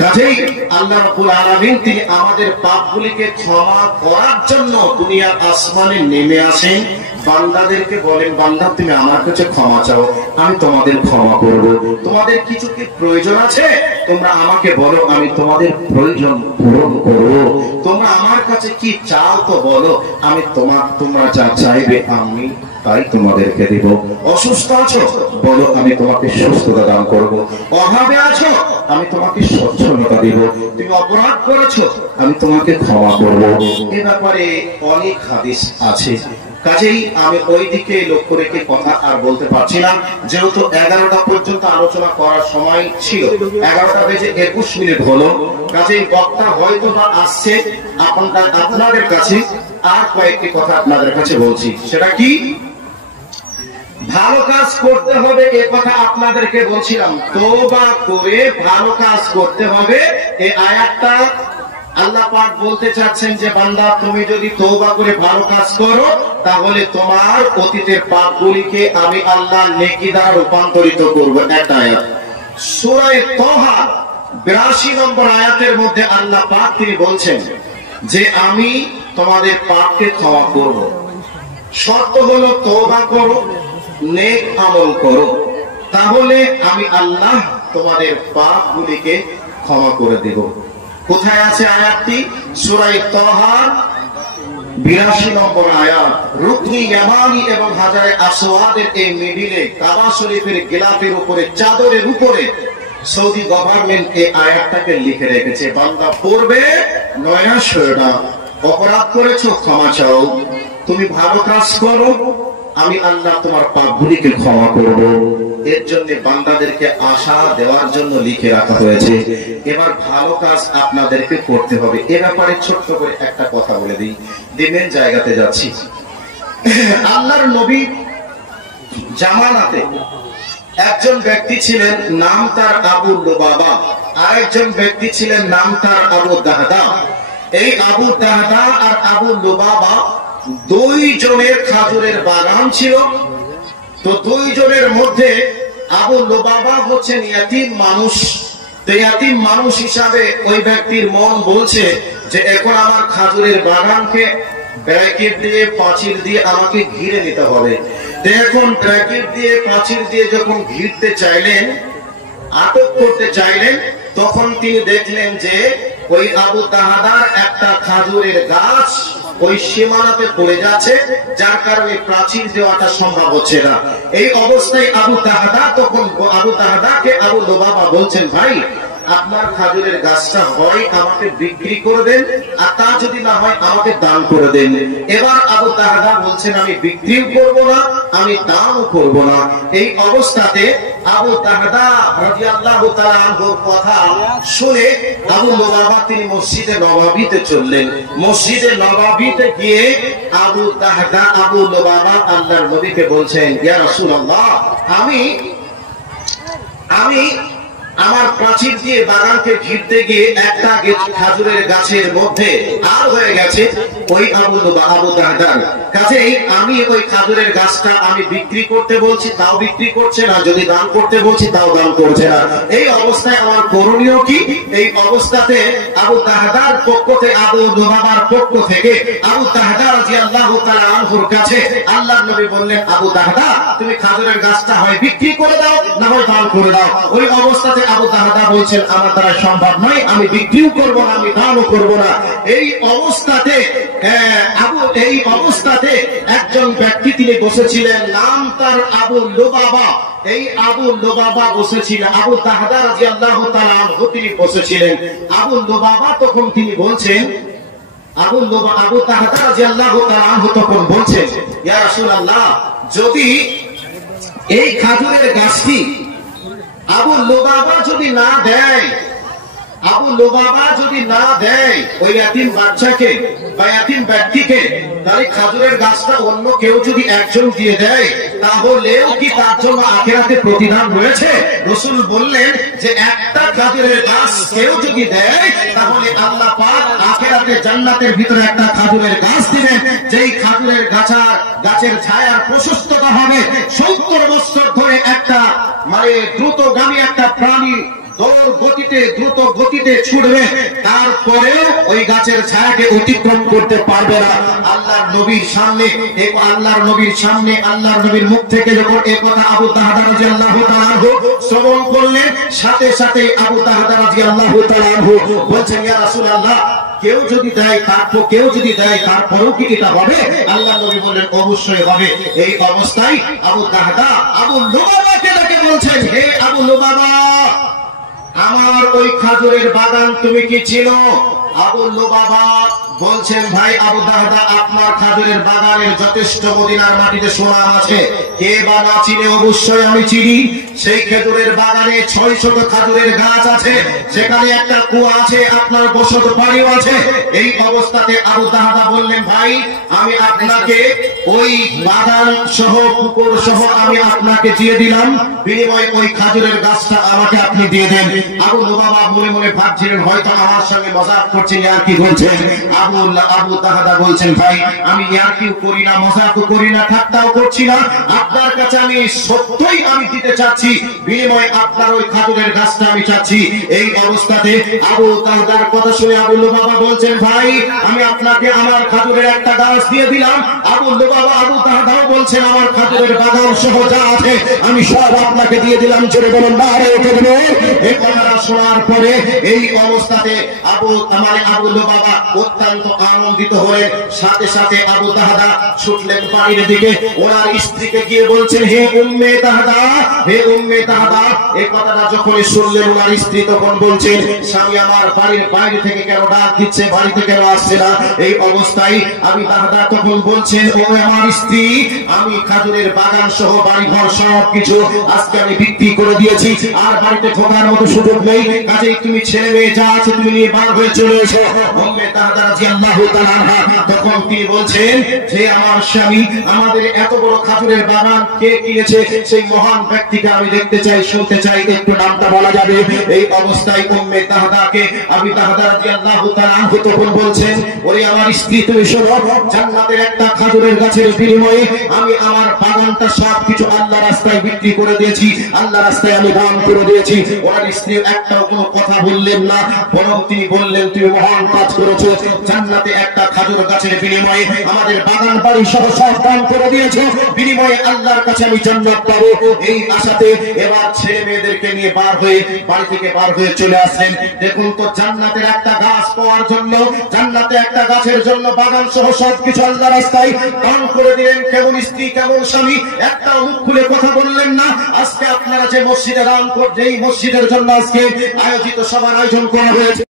কাজেই আল্লাহ রাব্বুল আলামিন তিনি আমাদের পাপগুলিকে ক্ষমা করার জন্য দুনিয়ার আসমানে নেমে আসেন। বান্দাদেরকে বলেন বান্দা তুমি আমার কাছে ক্ষমা চাও, আমি তোমাদের ক্ষমা করব। তোমাদের কিছু কি প্রয়োজন আছে তোমরা আমাকে বলো, আমি তোমাদের প্রয়োজন পূরণ করব। তোমরা আমার কাছে কি চাও তো বলো, আমি তোমরা যা চাইবে আমি তাই তোমাদেরকে দিব। অসুস্থ আছো বলো, আমি তোমাকে সুস্থতা দান করব। অভাবে আছো আমি তোমাকে সচ্ছলতা দিব। তুমি অপরাধ করেছো আমি তোমাকে ক্ষমা করব। এ ব্যাপারে অনেক হাদিস আছে। কাজেই আমি ওই দিকে লক্ষ্য রেখে কথা আর বলতে পারছি না, যেহেতু 11টা পর্যন্ত আলোচনা করার সময় ছিল, 11টা বেজে 21 মিনিট হলো। কাজেই বক্তা হয়তো বা আসছে আপনাদের কাছে। আর কয়েকটি কথা আপনাদের কাছে বলছি, সেটা কি? ভালো কাজ করতে হবে এ কথা আপনাদেরকে বলছিলাম। তওবা করে ভালো কাজ করতে হবে। এই আয়াতটা আল্লাহ পাক বলতে চাচ্ছেন যে বান্দা তুমি যদি তওবা করে ভালো কাজ করো তাহলে তোমার অতীতের পাপগুলিকে আমি আল্লাহ নেকি দ্বারা রূপান্তরিত করব। একটা আয়াত সূরা তাহা 82 নম্বর আয়াতের মধ্যে আল্লাহ পাক তিনি বলছেন যে আমি তোমাদের পাপকে ক্ষমা করব। শর্ত হলো তওবা করো, নেক আমল করো, তাহলে আমি আল্লাহ তোমাদের পাপগুলিকে ক্ষমা করে দেব। কোথায় আছে আয়াতটি? সূরা তাহা 82 নম্বর আয়াত। রুকনি ইয়ামানি এবং হাজারে আসওয়াদের এই মিডিলে কাবা শরীফের গিলাফের উপরে চাদরের উপরে সৌদি গভর্নমেন্ট এই আয়াতটাকে লিখে রেখেছে। বান্দা পড়বে, নয়স হয়ে না। অপরাধ করেছো ক্ষমা চাও, তুমি ভালো কাজ করো, আমি আল্লাহ তোমার পাপগুলিকে ক্ষমা করব। এর জন্য বান্দাদেরকে আশা দেওয়ার জন্য লিখে রাখা হয়েছে। এবার ভালো কাজ আপনাদেরকে করতে হবে। এ ব্যাপারে ছোট্ট করে একটা কথা বলে দিই, দিনের জায়গাতে যাচ্ছি। আল্লাহর নবী জামানাতে একজন ব্যক্তি ছিলেন, নাম তার আবু লুবাবা। আরেকজন ব্যক্তি ছিলেন, নাম তার আবু দাহদা। এই আবু দাহদা আর আবু লুবাবা দুই জনের খাজুরের বাগান ছিল। তো দুই জনের মধ্যে আবু লুবাবা হচ্ছেন ইয়াতীম মানুষ। তো ইয়াতীম মানুষ হিসাবে ওই ব্যক্তির মন বলছে যে এখন আমার খাজুরের বাগানকে ব্র্যাকেট দিয়ে পাঁচিল দিয়ে আমাকে ঘিরে নিতে হবে। তো এখন ব্র্যাকেট দিয়ে পাঁচিল দিয়ে যখন ঘিরতে চাইলেন, আটক করতে চাইলেন, তখন তিনি দেখলেন যে ওই আবু দাহদার একটা খাজুরের গাছ ওই সীমানাতে পড়ে যাচ্ছে, যার কারণে প্রাচীর দেওয়াটা সম্ভব হচ্ছে না। এই অবস্থায় আবু দাহদাকে আবু লুবাবা বলছেন, ভাই আপনার খাজুরের গাছটা হয় আমাকে বিক্রি করে দেন, আর তা যদি না হয় আমাকে দান করে দেন। এবার আবু দাহদা বলছেন আমি বিক্রিও করব না, আমি দানও করব না। এই অবস্থাতে আবু তাহদা রাদিয়াল্লাহু তাআলা আনহুর কথা শুনে আবু লুবাবা তিনি মসজিদে নববীতে চললেন। মসজিদে নববীতে গিয়ে আবু তাহদা আবু লুবাবা আল্লাহর নবীকে বলছেন, ইয়া রাসূলুল্লাহ, আমি আমার প্রাচীর দিয়ে বাগানকে ঘিরতে গিয়ে একটা খাজুরের গাছের মধ্যে আর হয়ে গেছে ওই আবু তাহদার। কাজেই আমি ওই খাজুরের গাছটা আমি বিক্রি করতে বলছি, তাও বিক্রি করছে না, যদি দান করতে বলছি তাও দান করছে না। এই অবস্থায় আমার করণীয় কি? এই অবস্থাতে আবু তাহদার পক্ষ থেকে, আবু লুবাবার পক্ষ থেকে আবু তাহদা রাদিয়াল্লাহু তাআলা আনহুর কাছে আল্লাহর নবী বললেন, আবু তাহদা, তুমি খাজুরের গাছটা হয় বিক্রি করে দাও, না হয় দান করে দাও। ওই অবস্থাতে আবু তাহদা বলছেন, আমার দ্বারা সম্ভব নয়, আমি বিক্রিও করব না, আমি দানও করব না। এই অবস্থাতে একজন ব্যক্তি তিনি বসেছিলেন, নাম তার আবু লুবাবা। এই আবু লুবাবা বসেছিলেন, আবু তাহদা রাদিয়াল্লাহু তাআলা আনহু তিনি বসেছিলেন। আবু লুবাবা তখন তিনি বলছেন, আবু তাহদা রাদিয়াল্লাহু তাআলা আনহু তখন বলছেন, ইয়া রাসূলুল্লাহ, যদি এই খাজুরের গাছটি আবু লুবাবা যদি না দেয়, ওই ইয়াতীম বাচ্চাকে বা ইয়াতীম ব্যক্তিকে, তাহলে খাজুরের গাছটা অন্য কেউ যদি একজন দিয়ে দেয়, তাহলেও কি তার জন্য আখিরাতে প্রতিদান রয়েছে? রাসূল বললেন যে একটা খাজুরের গাছ কেউ যদি দেয়, তাহলে আল্লাহ পাক আখিরাতে জান্নাতের ভিতরে একটা খাজুরের গাছ দিবেন, যেই খাজুরের গাছের ছায়ার প্রশস্ততা হবে 70 বছর ধরে একটা দ্রুতগামী একটা প্রাণী দ্রুত গতিতে ছুটবে, তারপরেও ওই গাছের ছায়াকে অতিক্রম করতে পারবে না। আল্লাহর নবীর সামনে আল্লাহর নবীর মুখ থেকে যখন এই কথা আবু তাহদা রাদিয়াল্লাহু তাআলা আনহু শ্রবণ করলেন, সাথে সাথে আবু তাহদা রাদিয়াল্লাহু তাআলা আনহু বলছেন, ইয়া রাসূলুল্লাহ, কেউ যদি দেয় তারপরেও কি এটা হবে? আল্লাহর নবী বললেন, অবশ্যই হবে। এই অবস্থায় আবু তাহদা আবু লুবাবাকে ডেকে বলছেন, হে আবু লুবাবা, আমার ওই খাজুরের বাগান তুমি কি চিনো? আবু লুবাবা বলছেন, ভাই আবু তাহদা, আপনার খাজুরের বাগানের যথেষ্ট মদিনার মাটিতে সুনাম আছে, কে বা না চিনে? অবশ্যই আমি চিনি। সেই খেজুরের বাগানে 600 খাজুরের গাছ আছে, সেখানে একটা কুয়া আছে, আপনার বসত বাড়িও আছে। এই অবস্থাতে আবু তাহদা বললেন, ভাই, আমি আপনাকে ওই বাগান সহ পুকুর সহ আমি আপনাকে দিয়ে দিলাম, বিনিময়ে ওই খাজুরের গাছটা আমাকে আপনি দিয়ে দেন। আবু লুবাবা মনে মনে ভাবছিলেন, হয়তো আমার সঙ্গে মজাক করছেন, আর কি বলছেন। আবু তাহদা বলছেন, ভাই, আমি আর কি করি না, মজাকও করি না, ঠাট্টাও করছি না, আপনার কাছে আমি সত্যই আমি দিতে চাচ্ছি, বিনিময়ে আপনার ওই খাজুরের গাছটা আমি চাচ্ছি। এই অবস্থাতে আবু তাহদার কথা শুনে আবু লুবাবা বলছেন, ভাই, আমি আপনাকে আমার খাজুরের একটা গাছ দিয়ে দিলাম। আবু তাহদাও বলছেন, আমার খাজুরের বাগান সহ যা আছে আমি সব আপনাকে দিয়ে দিলাম। জোরে বলুন, নারে তাকবীর। এই কথাটা শোনার পরে এই অবস্থাতে আবু লুবাবা অত্যন্ত আনন্দিত হয়ে সাথে সাথে আবু তাহদা ছুটলেন বাড়ির দিকে। ওনার স্ত্রীকে গিয়ে বলছেন, হে উম্মে তাহদা, এই কথাটা যখন শুনলেন ওনার স্ত্রী তখন বলছেন, স্বামী আমার বাড়ির বাইরে থেকে কেন ডাক দিচ্ছে, বাড়িতে কেন আসছে না? এই অবস্থায় আবু তাহদা তখন বলছেন, ও আমার স্ত্রী, আমি খাজুরের বাগান সহ বাড়ি ঘর সবকিছু আজকে আমি বিক্রি করে দিয়েছি, আর বাড়িতে ঢোকার মতো সুযোগ নেই, কাজেই তুমি ছেলে মেয়ে যা আছে তুমি নিয়ে বার হয়ে চলে এসো। উম্মে তাহদা রাদিয়াল্লাহু তাআলা আনহা তখন তিনি বলছেন, যে আমার স্বামী, আমাদের এত বড় খাজুরের বাগান কে কিনেছে, সেই মহান ব্যক্তিকে আমি দেখতে চাই, শুনতে চাই, একটু নামটা বলা যাবে? এই অবস্থায় উম্মে তাহদাকে আবু তাহদা রাদিয়াল্লাহু তাআলা আনহু তখন বলছেন, ওরে আমার স্ত্রী, তুমি শোনো, জান্নাতের একটা খাজুরের গাছের বিনিময়ে আমি আমার বাগানটা সবকিছু আল্লাহ রাস্তায় বিক্রি করে দিয়েছি, আল্লাহ রাস্তায় আমি দান করে দিয়েছি। ওনার স্ত্রী একটাও কোনো কথা বললেন না, বরং তিনি বললেন, তুমি মহান কাজ করেছো, জান্নাতে একটা খাজুর গাছের বিনিময়ে আমাদের বাগান বাড়ি সহ সব দান করে দিয়েছো, বিনিময়ে আল্লাহর কাছে আমি জান্নাত পাবো। এই আশাতে এবার ছেলে মেয়েদেরকে নিয়ে বাড়ি থেকে বার হয়ে চলে আসলেন। দেখুন তো, জান্নাতের একটা গাছ পাওয়ার জন্য, জান্নাতে একটা গাছের জন্য বাগান সহ সবকিছু আল্লাহ রাস্তায় দান করে দিলেন। কেমন স্ত্রী, কেমন স্বামী, একটা মুখ খুলে কথা বললেন না। আজকে আপনারা যে মসজিদে দান করছেন, এই মসজিদের জন্য আজকে আয়োজিত সভার আয়োজন করা হয়েছে।